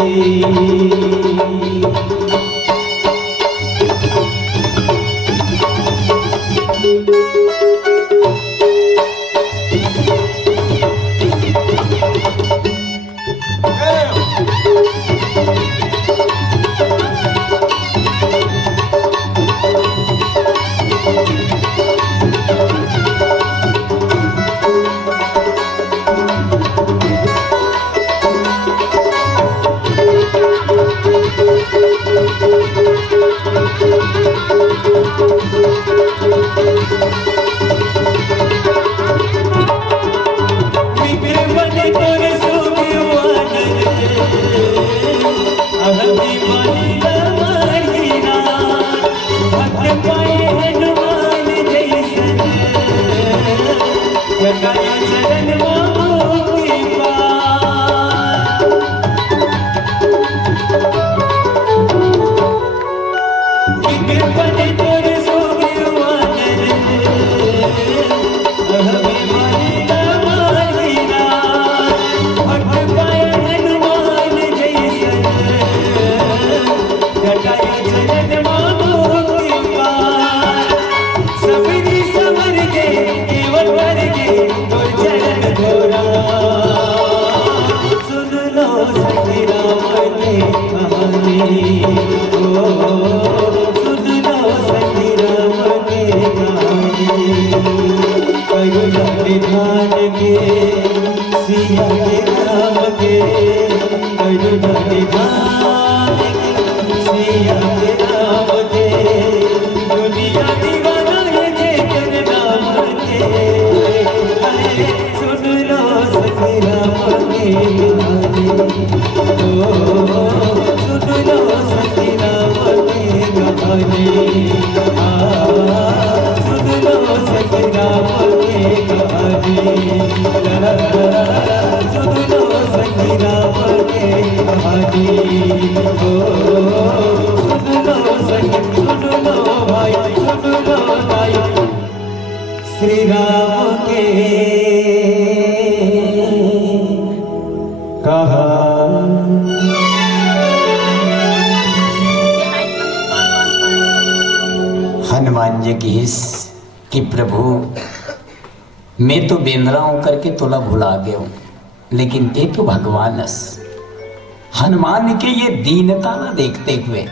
Jagaya निधान के सिया के नाम के करुणा निधान के सिया के नाम के दुनिया दीवाना है जेकर नाम के सुन लो सखी राम के गाने सुन लो सखी राम के गाने सुन लो सखी राम के गाने सुन लो सखी राम के गाने सुन लो सखी सुन लो भाई सुन लो भाई श्री राम के कहा हनुमान जी की हिस कि प्रभु मैं तो बेंद्रा होकर के तोला भुला गया हूँ, लेकिन ते तो भगवान हस। हनुमान के ये दीनता न देखते हुए,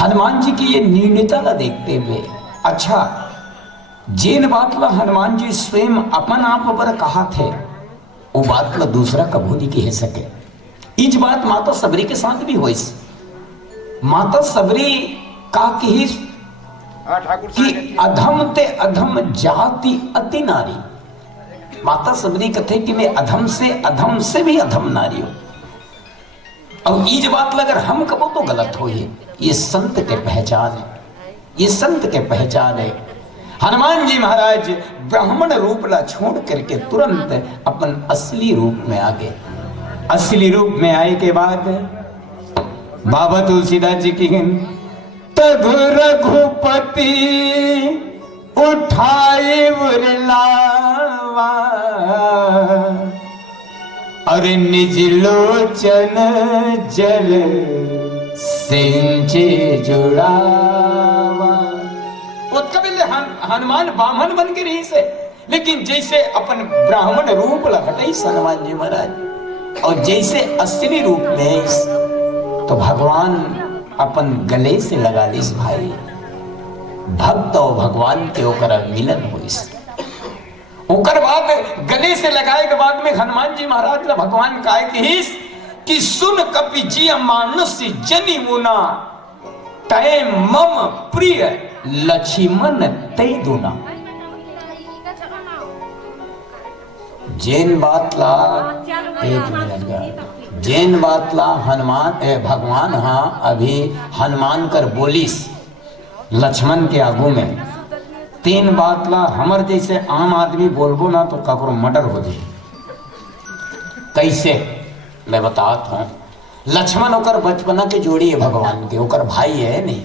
हनुमान जी की ये न्यूनता न देखते हुए, अच्छा जिन बात ला हनुमान जी स्वयं अपन आप पर कहा थे वो बात ला दूसरा कभू नहीं कह सके। इस बात माता सबरी के साथ भी हुई। माता सबरी का कि अधम ते अधम जाति अति नारी। माता सबरी कथे कि मैं अधम से भी अधम नारी हूं। और इस बात अगर हम कबो तो गलत हो, ये संत के पहचान है, ये संत के पहचान है। हनुमान जी महाराज ब्राह्मण रूप ला छोड़ करके तुरंत अपन असली रूप में आ गए। असली रूप में आए के बाद बाबा तुलसीदास जी की तब रघुपति उठाए उरलावा और निज लोचन जल सिंचे जुड़ावा। हनुमान बामन बन के रही से, लेकिन जैसे अपन ब्राह्मण रूप लहटई हनुमान जी महाराज और जैसे असली रूप में तो भगवान अपन गले से लगा लिस भाई। भक्त और भगवान के ओकर मिलन होइस। ओकर बाद गले से लगाए के बाद में हनुमान जी महाराज ला भगवान काहे कहिस कि सुन कपि जिय मानस जनि मुना तय मम प्रिय लक्ष्मण तै दुना। जैन बात ला एक मिनट का जैन बात ला भगवान हाँ अभी हनुमान कर बोलिस लक्ष्मण के आगू में तीन बात ला हमर जैसे आम आदमी बोलबो ना तो ककरो मर्डर हो जाए। कैसे मैं बताता हूँ। लक्ष्मण ओकर बचपना के जोड़ी है भगवान के, ओकर भाई है नहीं।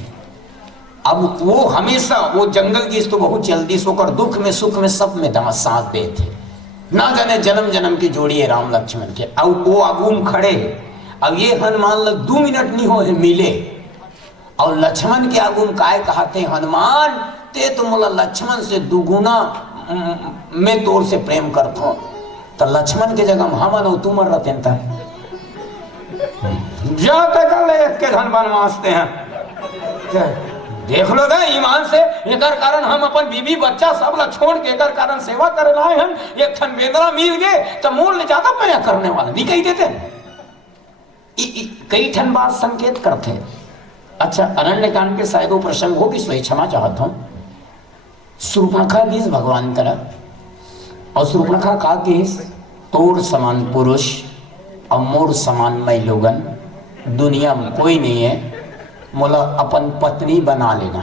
अब वो हमेशा वो जंगल की तो बहुत जल्दी सोकर दुख में सुख में सब में दमा साथ दे थे। ना जाने जन्म जन्म की जोड़ी है राम लक्ष्मण के। अब वो आगूम खड़े। अब ये हनुमान लग 2 मिनट नहीं हो मिले और लक्ष्मण के आगूम काय कहते हनुमान ते तो मोला लक्ष्मण से दुगुना मैं तोर से प्रेम करता हूँ। तो लक्ष्मण के जगह हमन हो तू मर रहते के हनुमान वास्ते हैं। देख लो ना ईमान से एकर कारण हम अपन बीबी बच्चा सब ला छोड़ के एकर कारण सेवा कर रहे हैं। एक ठन बेदरा मिल गए तो मोल ले जाता मैं करने वाला नहीं कही देते। कई ठन बात संकेत करते। अच्छा अरण्य कांड के शायद वो प्रसंग हो कि स्वयं क्षमा चाहता हूँ। शूर्पणखा गीस भगवान करा और शूर्पणखा का गीस तोर समान पुरुष और मोर समान मैं लोगन दुनिया में कोई नहीं है, मोला अपन पत्नी बना लेना।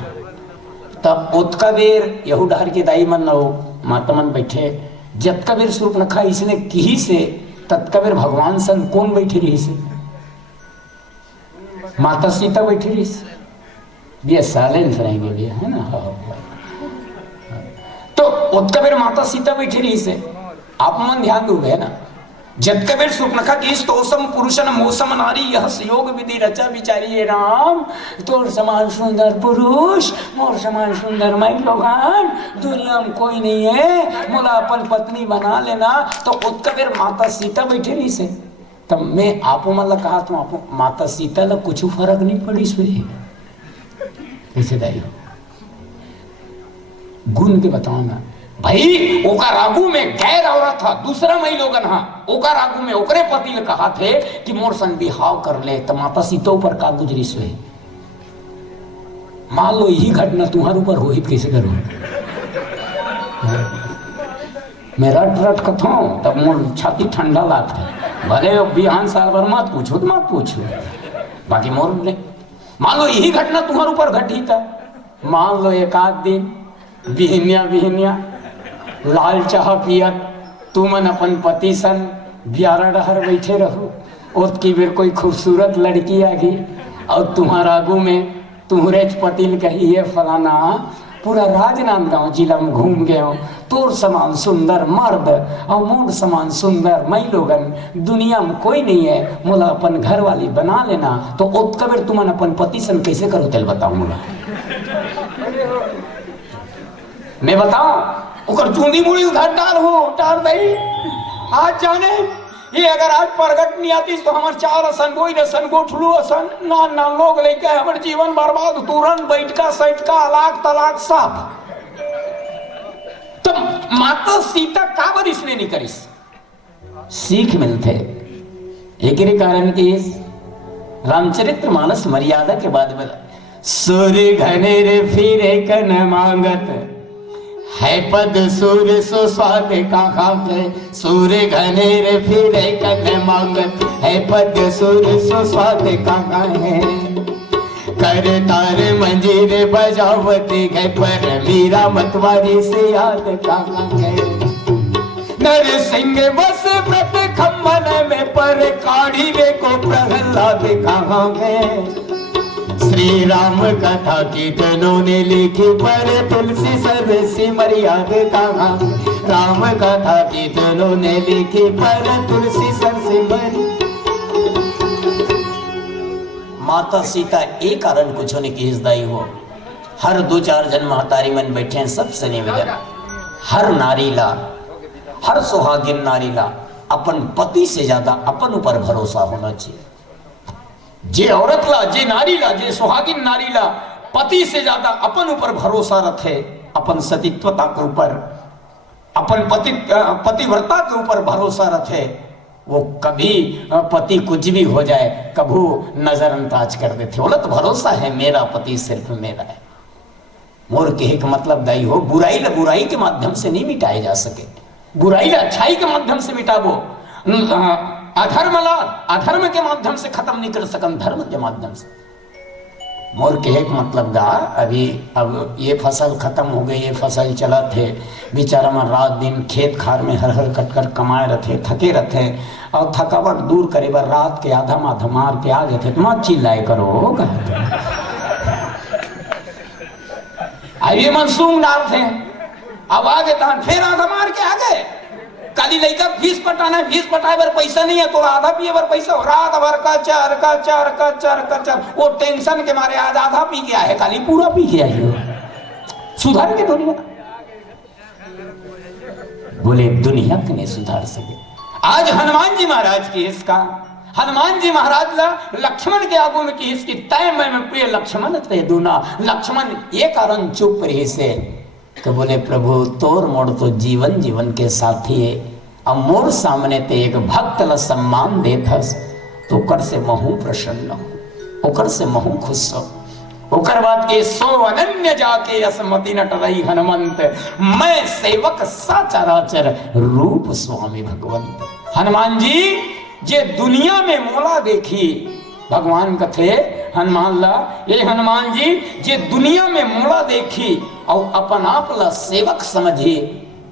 तब उतका बेर यहू डहर के दाई मन माता मन बैठे जतका बेर शूर्पणखा इसने की से तत्का बेर भगवान सन कौन बैठी रही से? माता सीता बैठी रही से। ये साइलेंस रहेंगे भैया है ना। तो उतका बेर माता सीता बैठी रही से। आप मन ध्यान दोगे है ना। जत कबीर शूर्पणखा की स्तोषम पुरुषन मौसम नारी यह योग विधि रचा विचारी राम तोर समान सुंदर पुरुष मोर समान सुंदर मैं लोगन दुनिया में कोई नहीं है, मोला अपन पत्नी बना लेना। तो उत्कबीर माता सीता बैठे रही से। तब मैं आपो मतलब कहा तो आपो माता सीता ला कुछ फर्क नहीं पड़ी सुई कैसे दाई गुण के बताओ ना। भाई ओकर आगू में गैर औरत था, दूसरा मई लोगन हा ओकर आगू में ओकरे पति ने कहा थे कि मोर सन बिहाव कर ले, तो माता सीता ऊपर का गुजरी से मान लो यही घटना तुम्हारे ऊपर हो कैसे करो। मैं रट रट कथा तब मोर छाती ठंडा लागता है, भले बिहान साल भर मत पूछो तो मत पूछो, बाकी मोर ने मान लो यही घटना तुम्हारे ऊपर घटी था, मान लो एक आध दिन बिहनिया लाल चाह पियत तुमन अपन पति सन ब्यारा डहर बैठे रहो, ओत की बेर कोई खूबसूरत लड़की आ गई और तुम्हारा आगू में तुम्हारे पति ने कही है फलाना पूरा राजनांदगांव जिला में घूम गए हो, तोर समान सुंदर मर्द और मोर समान सुंदर मई लोगन दुनिया में कोई नहीं है, मोला अपन घर वाली बना लेना। तो ओत कबेर तुमन अपन पति सन कैसे करो तेल बताओ मोला, मैं बताऊं उकर चूंदी मुड़ी उधर डाल हो टार दई। आज जाने ये अगर आज प्रगट नहीं आती तो हमार चार असन गोई रसन गोठलू असन ना ना लोग लेके हमारे जीवन बर्बाद, तुरंत बैठका सैठका अलाक तलाक सब। तो माता सीता का बद इसलिए नहीं करिस, सीख मिलते एक कारण की रामचरित्र मानस मर्यादा के बाद में सूर्य घने रे फिरे कन मांगत है पद सूर्य सुस्वाद कहाँ के, सूर्य घने रे फिरे कन मांगत है पद सूर्य सुस्वाद कहाँ है, कर तार मंजीर बजावती है पर मीरा मतवारी से याद कहाँ है, नर सिंह बस व्रत खम्मन में पर काढ़ी वे को प्रहलाद कहाँ है, श्री राम कथा कीर्तनों ने लिखी पर तुलसी सरसी मर्याद कहाँ, राम कथा कीर्तनों ने लिखी पर तुलसी सरसी मर्याद। माता सीता एक कारण कुछ होने की हिजदाई हो, हर दो चार जन महतारी मन बैठे हैं, सबसे निवेदन हर नारी ला, हर सुहागिन नारी ला अपन पति से ज्यादा अपन ऊपर भरोसा होना चाहिए। जे औरत ला, जे नारी ला, जे सुहागिन नारी ला पति से ज्यादा अपन ऊपर भरोसा रखे, अपन सतीत्वता के ऊपर, अपन पतिव्रता के ऊपर भरोसा रखे, वो कभी पति कुछ भी हो जाए कभू नजरअंदाज कर देते। बोला तो भरोसा है मेरा पति सिर्फ मेरा है। मोर के एक मतलब दाई हो, बुराई ला बुराई के माध्यम से नहीं मिटाए जा सके, बुराई ला अच्छाई के माध्यम से मिटाबो, अधर्म ला अधर्म के माध्यम से खत्म नहीं कर सकम, धर्म के माध्यम से। मोर के एक मतलब दा अभी अब ये फसल खत्म हो गई, ये फसल चला थे बेचारा मन रात दिन खेत खार में हर हर कट कर कमाए रथे, थके रथे और थकावट दूर करे बर रात के आधा माधा मार के आ गए थे। मत चिल्लाए करो अब ये मनसूंग डाल थे, अब आगे तहन फिर आधा मार के आ गए। काली लड़का फीस पटाना है, फीस पटाए बर पैसा नहीं है तो आधा पिए बर पैसा हो, रात भर का चार वो टेंशन के मारे आज आधा पी गया है, काली पूरा पी गया है। सुधार के दुनिया, बोले दुनिया के नहीं सुधार सके। आज हनुमान जी महाराज की इसका, हनुमान जी महाराज ला लक्ष्मण के आगू में की इसकी तय में प्रिय लक्ष्मण ते दूना, लक्ष्मण ये कारण चुप रही से तो बोले प्रभु तोर मोड़ तो जीवन जीवन के साथी है, अब मोर सामने ते एक भक्त ला सम्मान देथस तो ओकर से महू प्रसन्न हो, ओकर से महू खुश हो। ओकर बाद के सो अनन्य जाके असमति नटरई हनुमंत, मैं सेवक साचराचर रूप स्वामी भगवंत। हनुमान जी जे दुनिया में मोला देखी, भगवान कथे हनुमान ला, ये हनुमान जी जे दुनिया में मोला देखी और अपन आप ला सेवक समझी,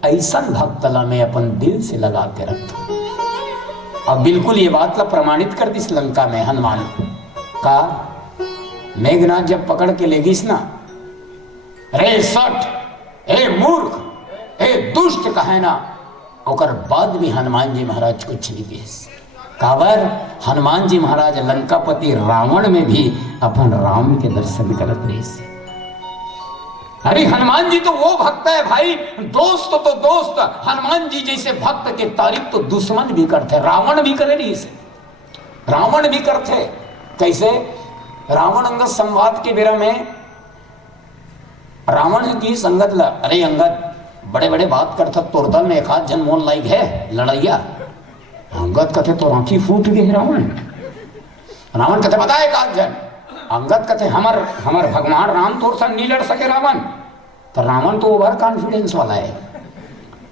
ऐसा भक्त ला मैं अपन दिल से लगा के रखता। अब बिल्कुल ये बात ला प्रमाणित कर दी लंका में हनुमान का। मेघनाथ जब पकड़ के ले गईस ना, रे सठ, ए मूर्ख, ए दुष्ट कहे ना, ओकर बाद भी हनुमान जी महाराज कुछ नहीं कहिस। काबर हनुमान जी महाराज लंकापति रावण में भी अपन राम के दर्शन करत रही। अरे हनुमान जी तो वो भक्त है भाई, दोस्त तो दोस्त, हनुमान जी जैसे भक्त के तारीफ तो दुश्मन भी करते, रावण भी करे रही से, रावण भी करते। कैसे? रावण अंगद संवाद के बेरा में रावण की संगत ला, अरे अंगद बड़े बड़े बात करता तोर दल में एक आध जन मोल लाइक है लड़ैया। अंगद कथे तो आंखी फूट गए रावण। रावण कथे बता एक आध जन। अंगद कथे हमर भगवान राम तोर संग नहीं लड़ सके रावण। तो रावण तो ओवर कॉन्फिडेंस वाला है।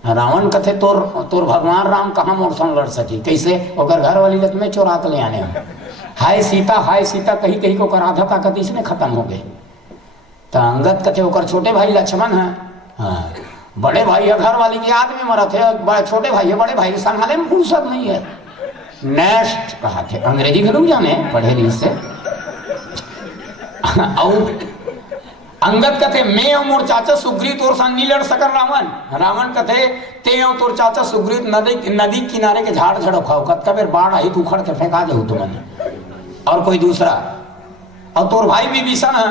रावण कथे तोर भगवान राम कहाँ मोर संग लड़ सकी, कैसे ओकर घर वाली लत में चोरा के ले आने हो। हाय सीता कही कही को कर आधा ताकत इसने खत्म हो गई। तो अंगद कथे ओकर छोटे भाई लक्ष्मण है, हाँ बड़े भाई है घर वाली के आदमी मरत है, छोटे भाई है बड़े भाई संभाले में फुर्सत नहीं है। नेक्स्ट कहा थे अंग्रेजी के लोग जाने पढ़े रही से। और अंगद कथे मैं और मोर चाचा सुग्रीव तोर संग नहीं लड़ सकल रावण। रावण कथे ते और तोर चाचा सुग्रीव नदी किनारे के झाड़ झड़ो खाओ, कत्का बेर बाढ़ आई तो उखड़ के फेंका दे तुमने। और कोई दूसरा और तोर भाई विभीषण है।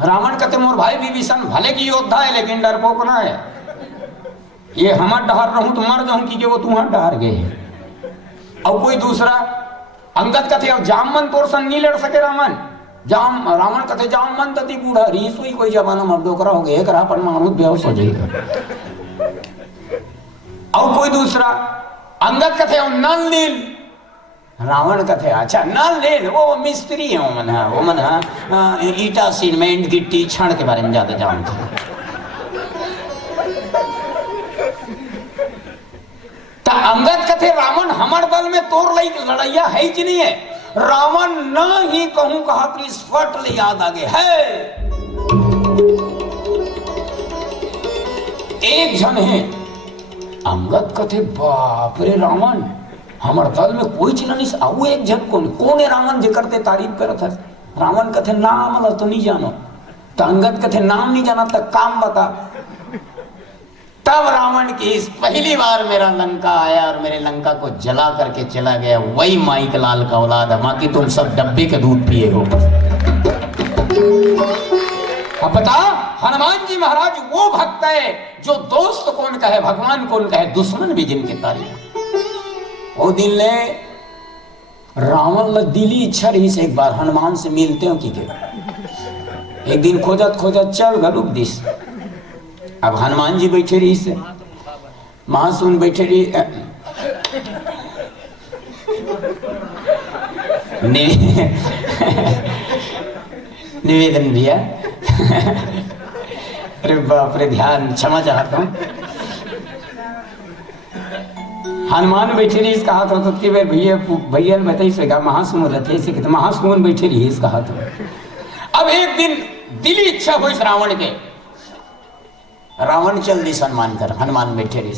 रावण कथे मोर भाई विभीषण भले की योद्धा है लेकिन डरपोक ना है। ये हमर डहार रहूं तो मर जाऊं कि वो तुम्हार डहार गए। और कोई दूसरा अंगद कथे अब जामन तोर संग नहीं लड़ सके रावण। रावण कथे जामन तती बूढ़ा रीस हुई कोई जमाना में डोकरा हो गए करा पर मारूद बेहोश हो जाएगा। और कोई दूसरा अंगद कथे और नल नील। रावण कथे अच्छा नल नील वो मिस्त्री है, वो मन ईटा सीमेंट गिट्टी क्षण के बारे में ज्यादा जानते हैं। अंगद कथे रावण हमर दल में तोर लई लड़ैया है कि नहीं है। रावण न ही कहूं कहा कि स्फट ले याद आगे है। एक जन है अंगद कथे बाप रे रावण हमर दल में कोई चीज नहीं। आओ एक जन कौन है रावण जे करते तारीफ करत है। रावण कथे नाम ला तो नहीं जानो। तो अंगद कथे नाम नहीं जाना तो काम बता। तब रावण की पहली बार मेरा लंका आया और मेरे लंका को जला करके चला गया। वही माई के लाल का औलाद है, बाकी तुम सब डब्बे के दूध पिए हो। अब बता हनुमान जी महाराज वो भक्त है जो दोस्त कौन कहे भगवान कौन कहे दुश्मन भी जिनके तारीफ। वो दिन ले रावण ल दिली इच्छा रही से एक बार हनुमान से मिलते हो कि एक दिन खोजत खोजत चल गलुक दिस। अब हनुमान जी बैठे रही से महासुन बैठे रही निवेदन दिया। अरे बाप रे ध्यान क्षमा चाहता हूँ। हनुमान बैठे रही इसका हाथ होता कि भैया मैं तो महासुमन रहते इसे कहते महासुमन बैठे रही इसका हाथ। अब एक दिन दिली इच्छा हुई रावण के। रावण चल दी सम्मान कर हनुमान बैठे रही।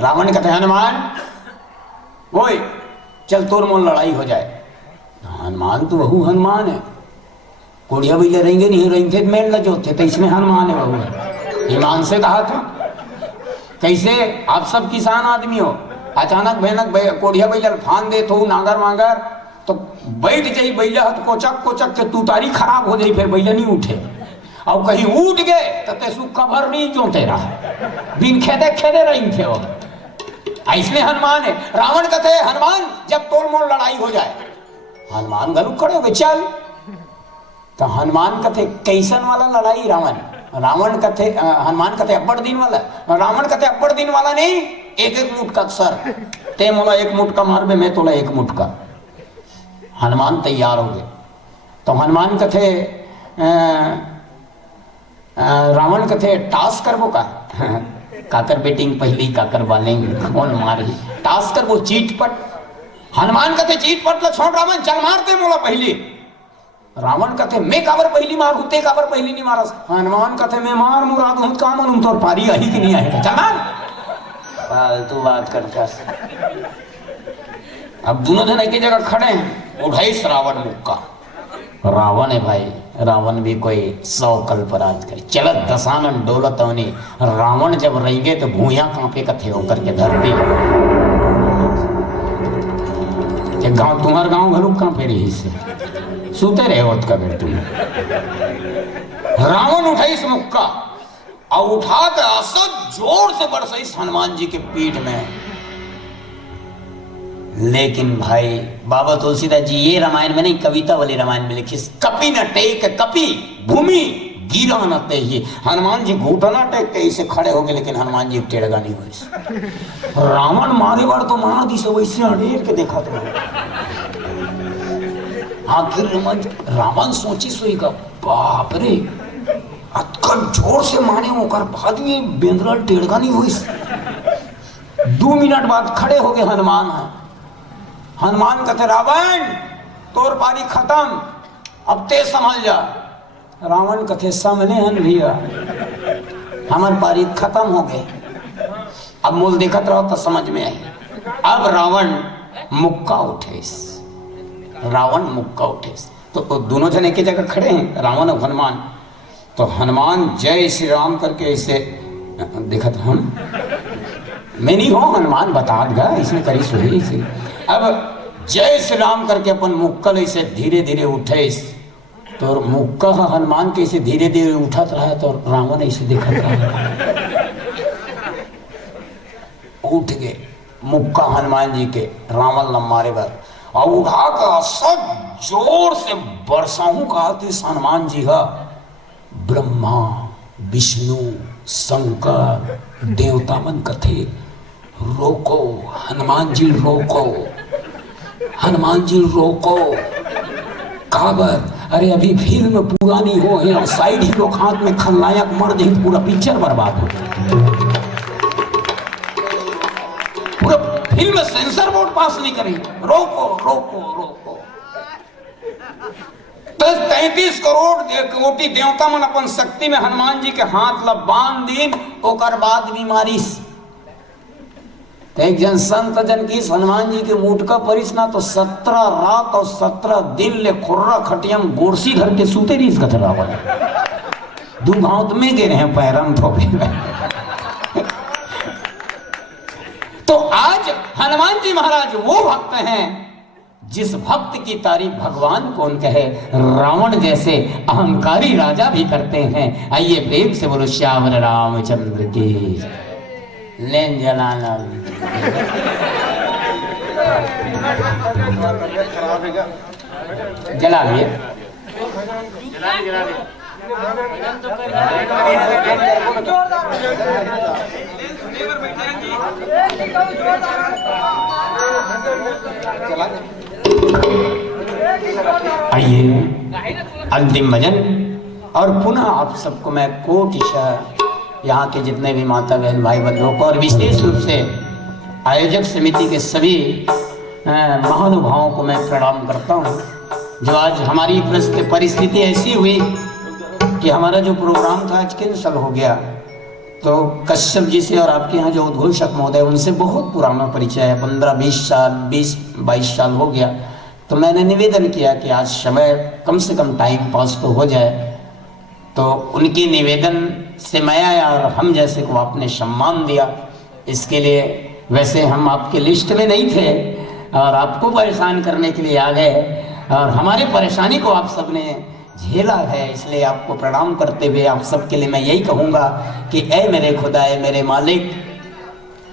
रावण कहते हनुमान वो चल तोर मोल लड़ाई हो जाए। हनुमान तो वहू हनुमान है कोड़िया भैया रहेंगे नहीं रहेंगे मेल ल जोते तो इसमें हनुमान है वहू है। ईमान से कहा था कैसे आप सब किसान आदमी हो अचानक भयानक कोड़िया बैल फान दे तो नागर मागर तो बैठ जाई बैला तो कोचक कोचक के तू तारी खराब हो जाई फिर बैला नहीं उठे। और कहीं उठ गए तो ते सुख भर नहीं जोते रहा बिन खेदे खेदे रही थे वो। ऐसने हनुमान है। रावण कहते हनुमान जब तोड़ मोड़ लड़ाई हो जाए। हनुमान गलू खड़े हो गए चल। तो हनुमान कहते कैसन वाला लड़ाई रावण। रावण कहते हनुमान कहते अब्बड़ दिन वाला। रावण कहते अब्बड़ दिन वाला नहीं एक एक मुठ का सर ते मोला एक मुठ का मार में मैं तोला एक मुठ का। हनुमान तैयार हो गए। तो हनुमान कहते रावण कहते टास्क करबो का काकर बेटिंग पहली काकर वाले कौन मारी टास्क करबो चीट पट। हनुमान कहते चीट पट ला छोड़ रावण चल मारते मोला पहली। रावण कहते मैं काबर पहली मार होते काबर पहली नहीं मारा। हनुमान कहते मैं मार मुराद हूं काम हूं तो पारी आई कि नहीं आएगा चल मार फालतू बात करता। अब दोनों जन एक ही जगह खड़े हैं उठाई रावण मुक्का। रावण है भाई रावण भी कोई 100 कल्पराज करे चलत दसानन डोलत अवनी। रावण जब रहेंगे तो भूया कांपे कथे होकर के धरती गांव तुम्हारे गांव घरों कांपे रही से सूते रहे होत का बेर तुम। रावण उठाई इस मुक्का और उठा कर असद जोर से बरसाई हनुमान जी के पीठ में। लेकिन भाई बाबा तुलसीदास जी ये रामायण में नहीं कविता वाली रामायण में लिखी कपि न टेक कपि भूमि गिरा न ते ही। हनुमान जी घुटना टेक के ऐसे खड़े हो गए, लेकिन हनुमान जी टेढ़गा नहीं हुए। रावण मारे बार तो मार दी, सब वैसे अड़ेर के देखा तो। आखिर रावण सोची सोई का, बाप रे अतकन जोर से मारे होकर बाद ये बेंद्रल टेढ़गा नहीं हुई। 2 मिनट बाद खड़े हो गए हनुमान। हनुमान कहते रावण तोर पारी खत्म, अब ते संभल जा। रावण कहते समझे हन भैया, हमार पारी खत्म हो गए। अब मूल देखत रहो तो समझ में आई। अब रावण मुक्का उठे, रावण मुक्का उठे। तो दोनों जन एक ही जगह खड़े हैं, रावण और हनुमान। तो हनुमान जय श्री राम करके ऐसे देखत, हम मैं नहीं हो हनुमान बता दिया इसने करी सोई से। अब जय श्री राम करके अपन मुक्कल ऐसे धीरे धीरे उठे। तो मुक्का हनुमान के ऐसे धीरे धीरे उठत रहा, तो रावण ऐसे देखत रहा। उठ गए मुक्का हनुमान जी के, रावण न मारे बार और उठा कर सब जोर से बरसाऊ कहा हनुमान जी का। ब्रह्मा विष्णु शंकर देवता मन कथे रोको हनुमान जी, रोको हनुमान जी रोको। काबर अरे अभी फिल्म पुरानी हो है और साइड हीरो हाथ में खलनायक मर जाए, पूरा पिक्चर बर्बाद हो जाए। पूरा फिल्म सेंसर बोर्ड पास नहीं करें, रोको रोको रोको। तो 33 करोड़ कोटि देवता मन अपन शक्ति में हनुमान जी के हाथ ला बांध दिन, ओकर बाद बीमारी। एक जन संत जन की हनुमान जी के मूठ का परिस ना तो 17 रात और 17 दिन ले खुर्रा खटियम गोरसी धर के सूते रही इसका रावण। दुभावत में गिरे हैं पैरम थोपे। तो आज हनुमान जी महाराज वो भक्त हैं जिस भक्त की तारीफ भगवान कौन कहे, रावण जैसे अहंकारी राजा भी करते हैं। आइए प्रेम से बोलो श्याम रामचंद्र की लेन जलाना। जला लिए आइए अंतिम भजन। और पुनः आप सबको मैं कोटिशः यहाँ के जितने भी माता बहन भाई बंधुओं को और विशेष रूप से आयोजक समिति के सभी महानुभावों को मैं प्रणाम करता हूँ, जो आज हमारी परिस्थिति ऐसी हुई कि हमारा जो प्रोग्राम था आज कैंसल हो गया। तो कश्यप जी से और आपके यहाँ जो उद्घोषक महोदय उनसे बहुत पुराना परिचय है, 15-20 साल 20-22 साल हो गया। तो मैंने निवेदन किया कि आज समय कम से कम टाइम पास तो हो जाए। तो उनके निवेदन से मैं आया और हम जैसे को आपने सम्मान दिया, इसके लिए वैसे हम आपके लिस्ट में नहीं थे और आपको परेशान करने के लिए आ गए और हमारी परेशानी को आप सबने झेला है, इसलिए आपको प्रणाम करते हुए आप सबके लिए मैं यही कहूँगा कि ऐ मेरे खुदा, ऐ मेरे मालिक,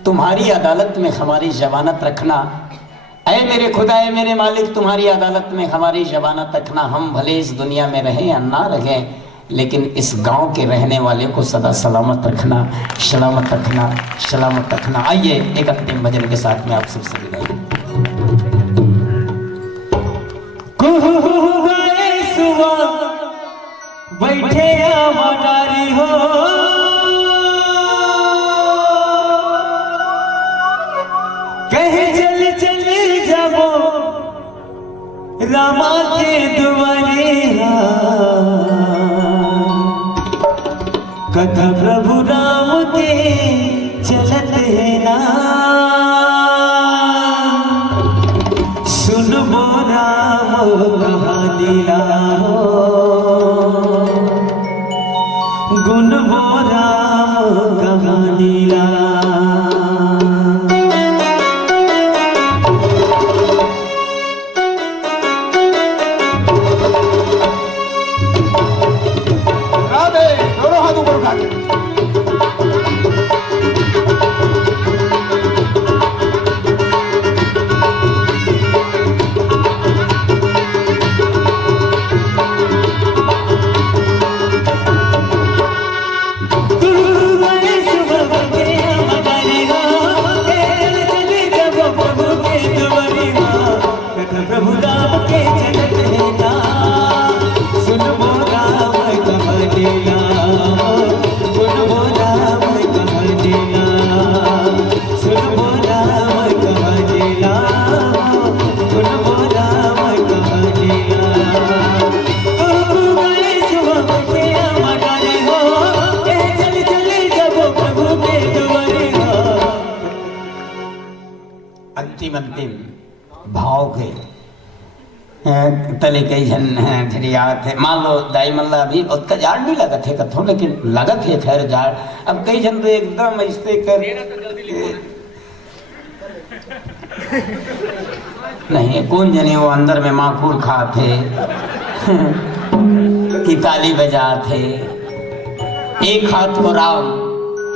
तुम्हारी अदालत में हमारी जमानत रखना। ऐ मेरे खुदा, ऐ मेरे मालिक, तुम्हारी अदालत में हमारी जमानत रखना। हम भले इस दुनिया में रहें या ना रहें, लेकिन इस गांव के रहने वाले को सदा सलामत रखना, सलामत रखना, सलामत रखना। आइए एक अंतिम भजन के साथ में आप सबसे विदाई। बैठे मनारी हो कहे चल चल जाबो रामा के दुआरे, कथा प्रभु राम के चलत है ना। सुनबो राम कहानी राम, गुनबो राम कहानी राम। राधे, दोनों हाथ ऊपर उठा के। अंतिम भाव के तले कई जन फिर याद है। मान लो दाई मल्ला अभी उसका जाड़ नहीं लगत है कथो, लेकिन लगत है खैर जाड़। अब कई जन तो एकदम ऐसे कर नहीं, कौन जने वो अंदर में माखूर खाते कि ताली बजाते, एक हाथ को राम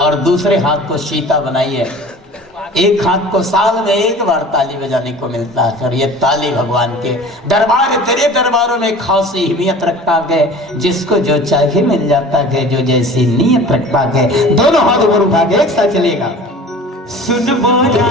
और दूसरे हाथ को सीता बनाइए। एक हाथ को साल में एक बार ताली बजाने को मिलता है सर। ये ताली भगवान के दरबार, तेरे दरबारों में खासी अहमियत रखता है। जिसको जो चाहे मिल जाता है, जो जैसी नीयत रखता है। दोनों हाथ ऊपर उठा के एक साथ चलेगा। सुन बोला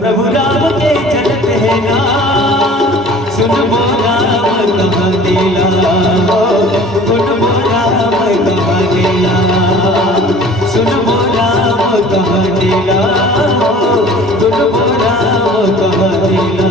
प्रभु राम के चलत है ना। सुन बोला कहाँ दिला, सुन बोला कहाँ दिला, सुन बोला कहाँ दिला, सुन बोला कहाँ दिला।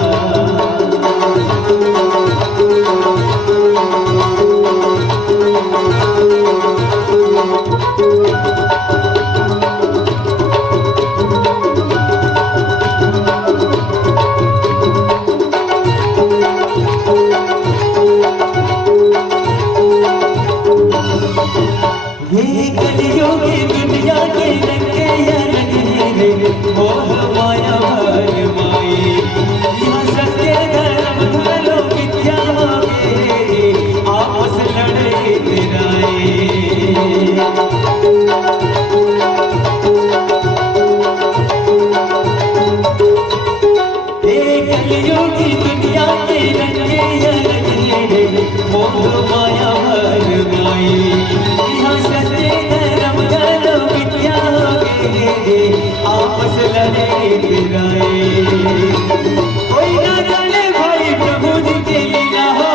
कोई ना जाने भाई प्रभु जी के लीला हो,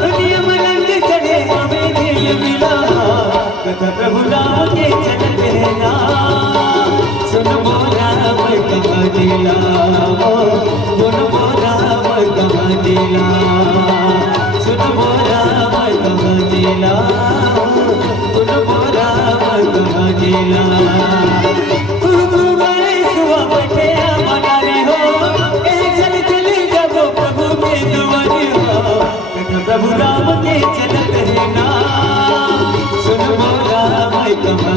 दुनिया में रंग चढ़े हमें दिल मिला। कथा प्रभु राम के चलत है ना। सुन बोला कहाँ दिला, सुन बोला कहाँ दिला, सुन बोला कहाँ दिला, सुन बोला कहाँ दिला। प्रभु राम के चलत है ना। सुन बोला कहाँ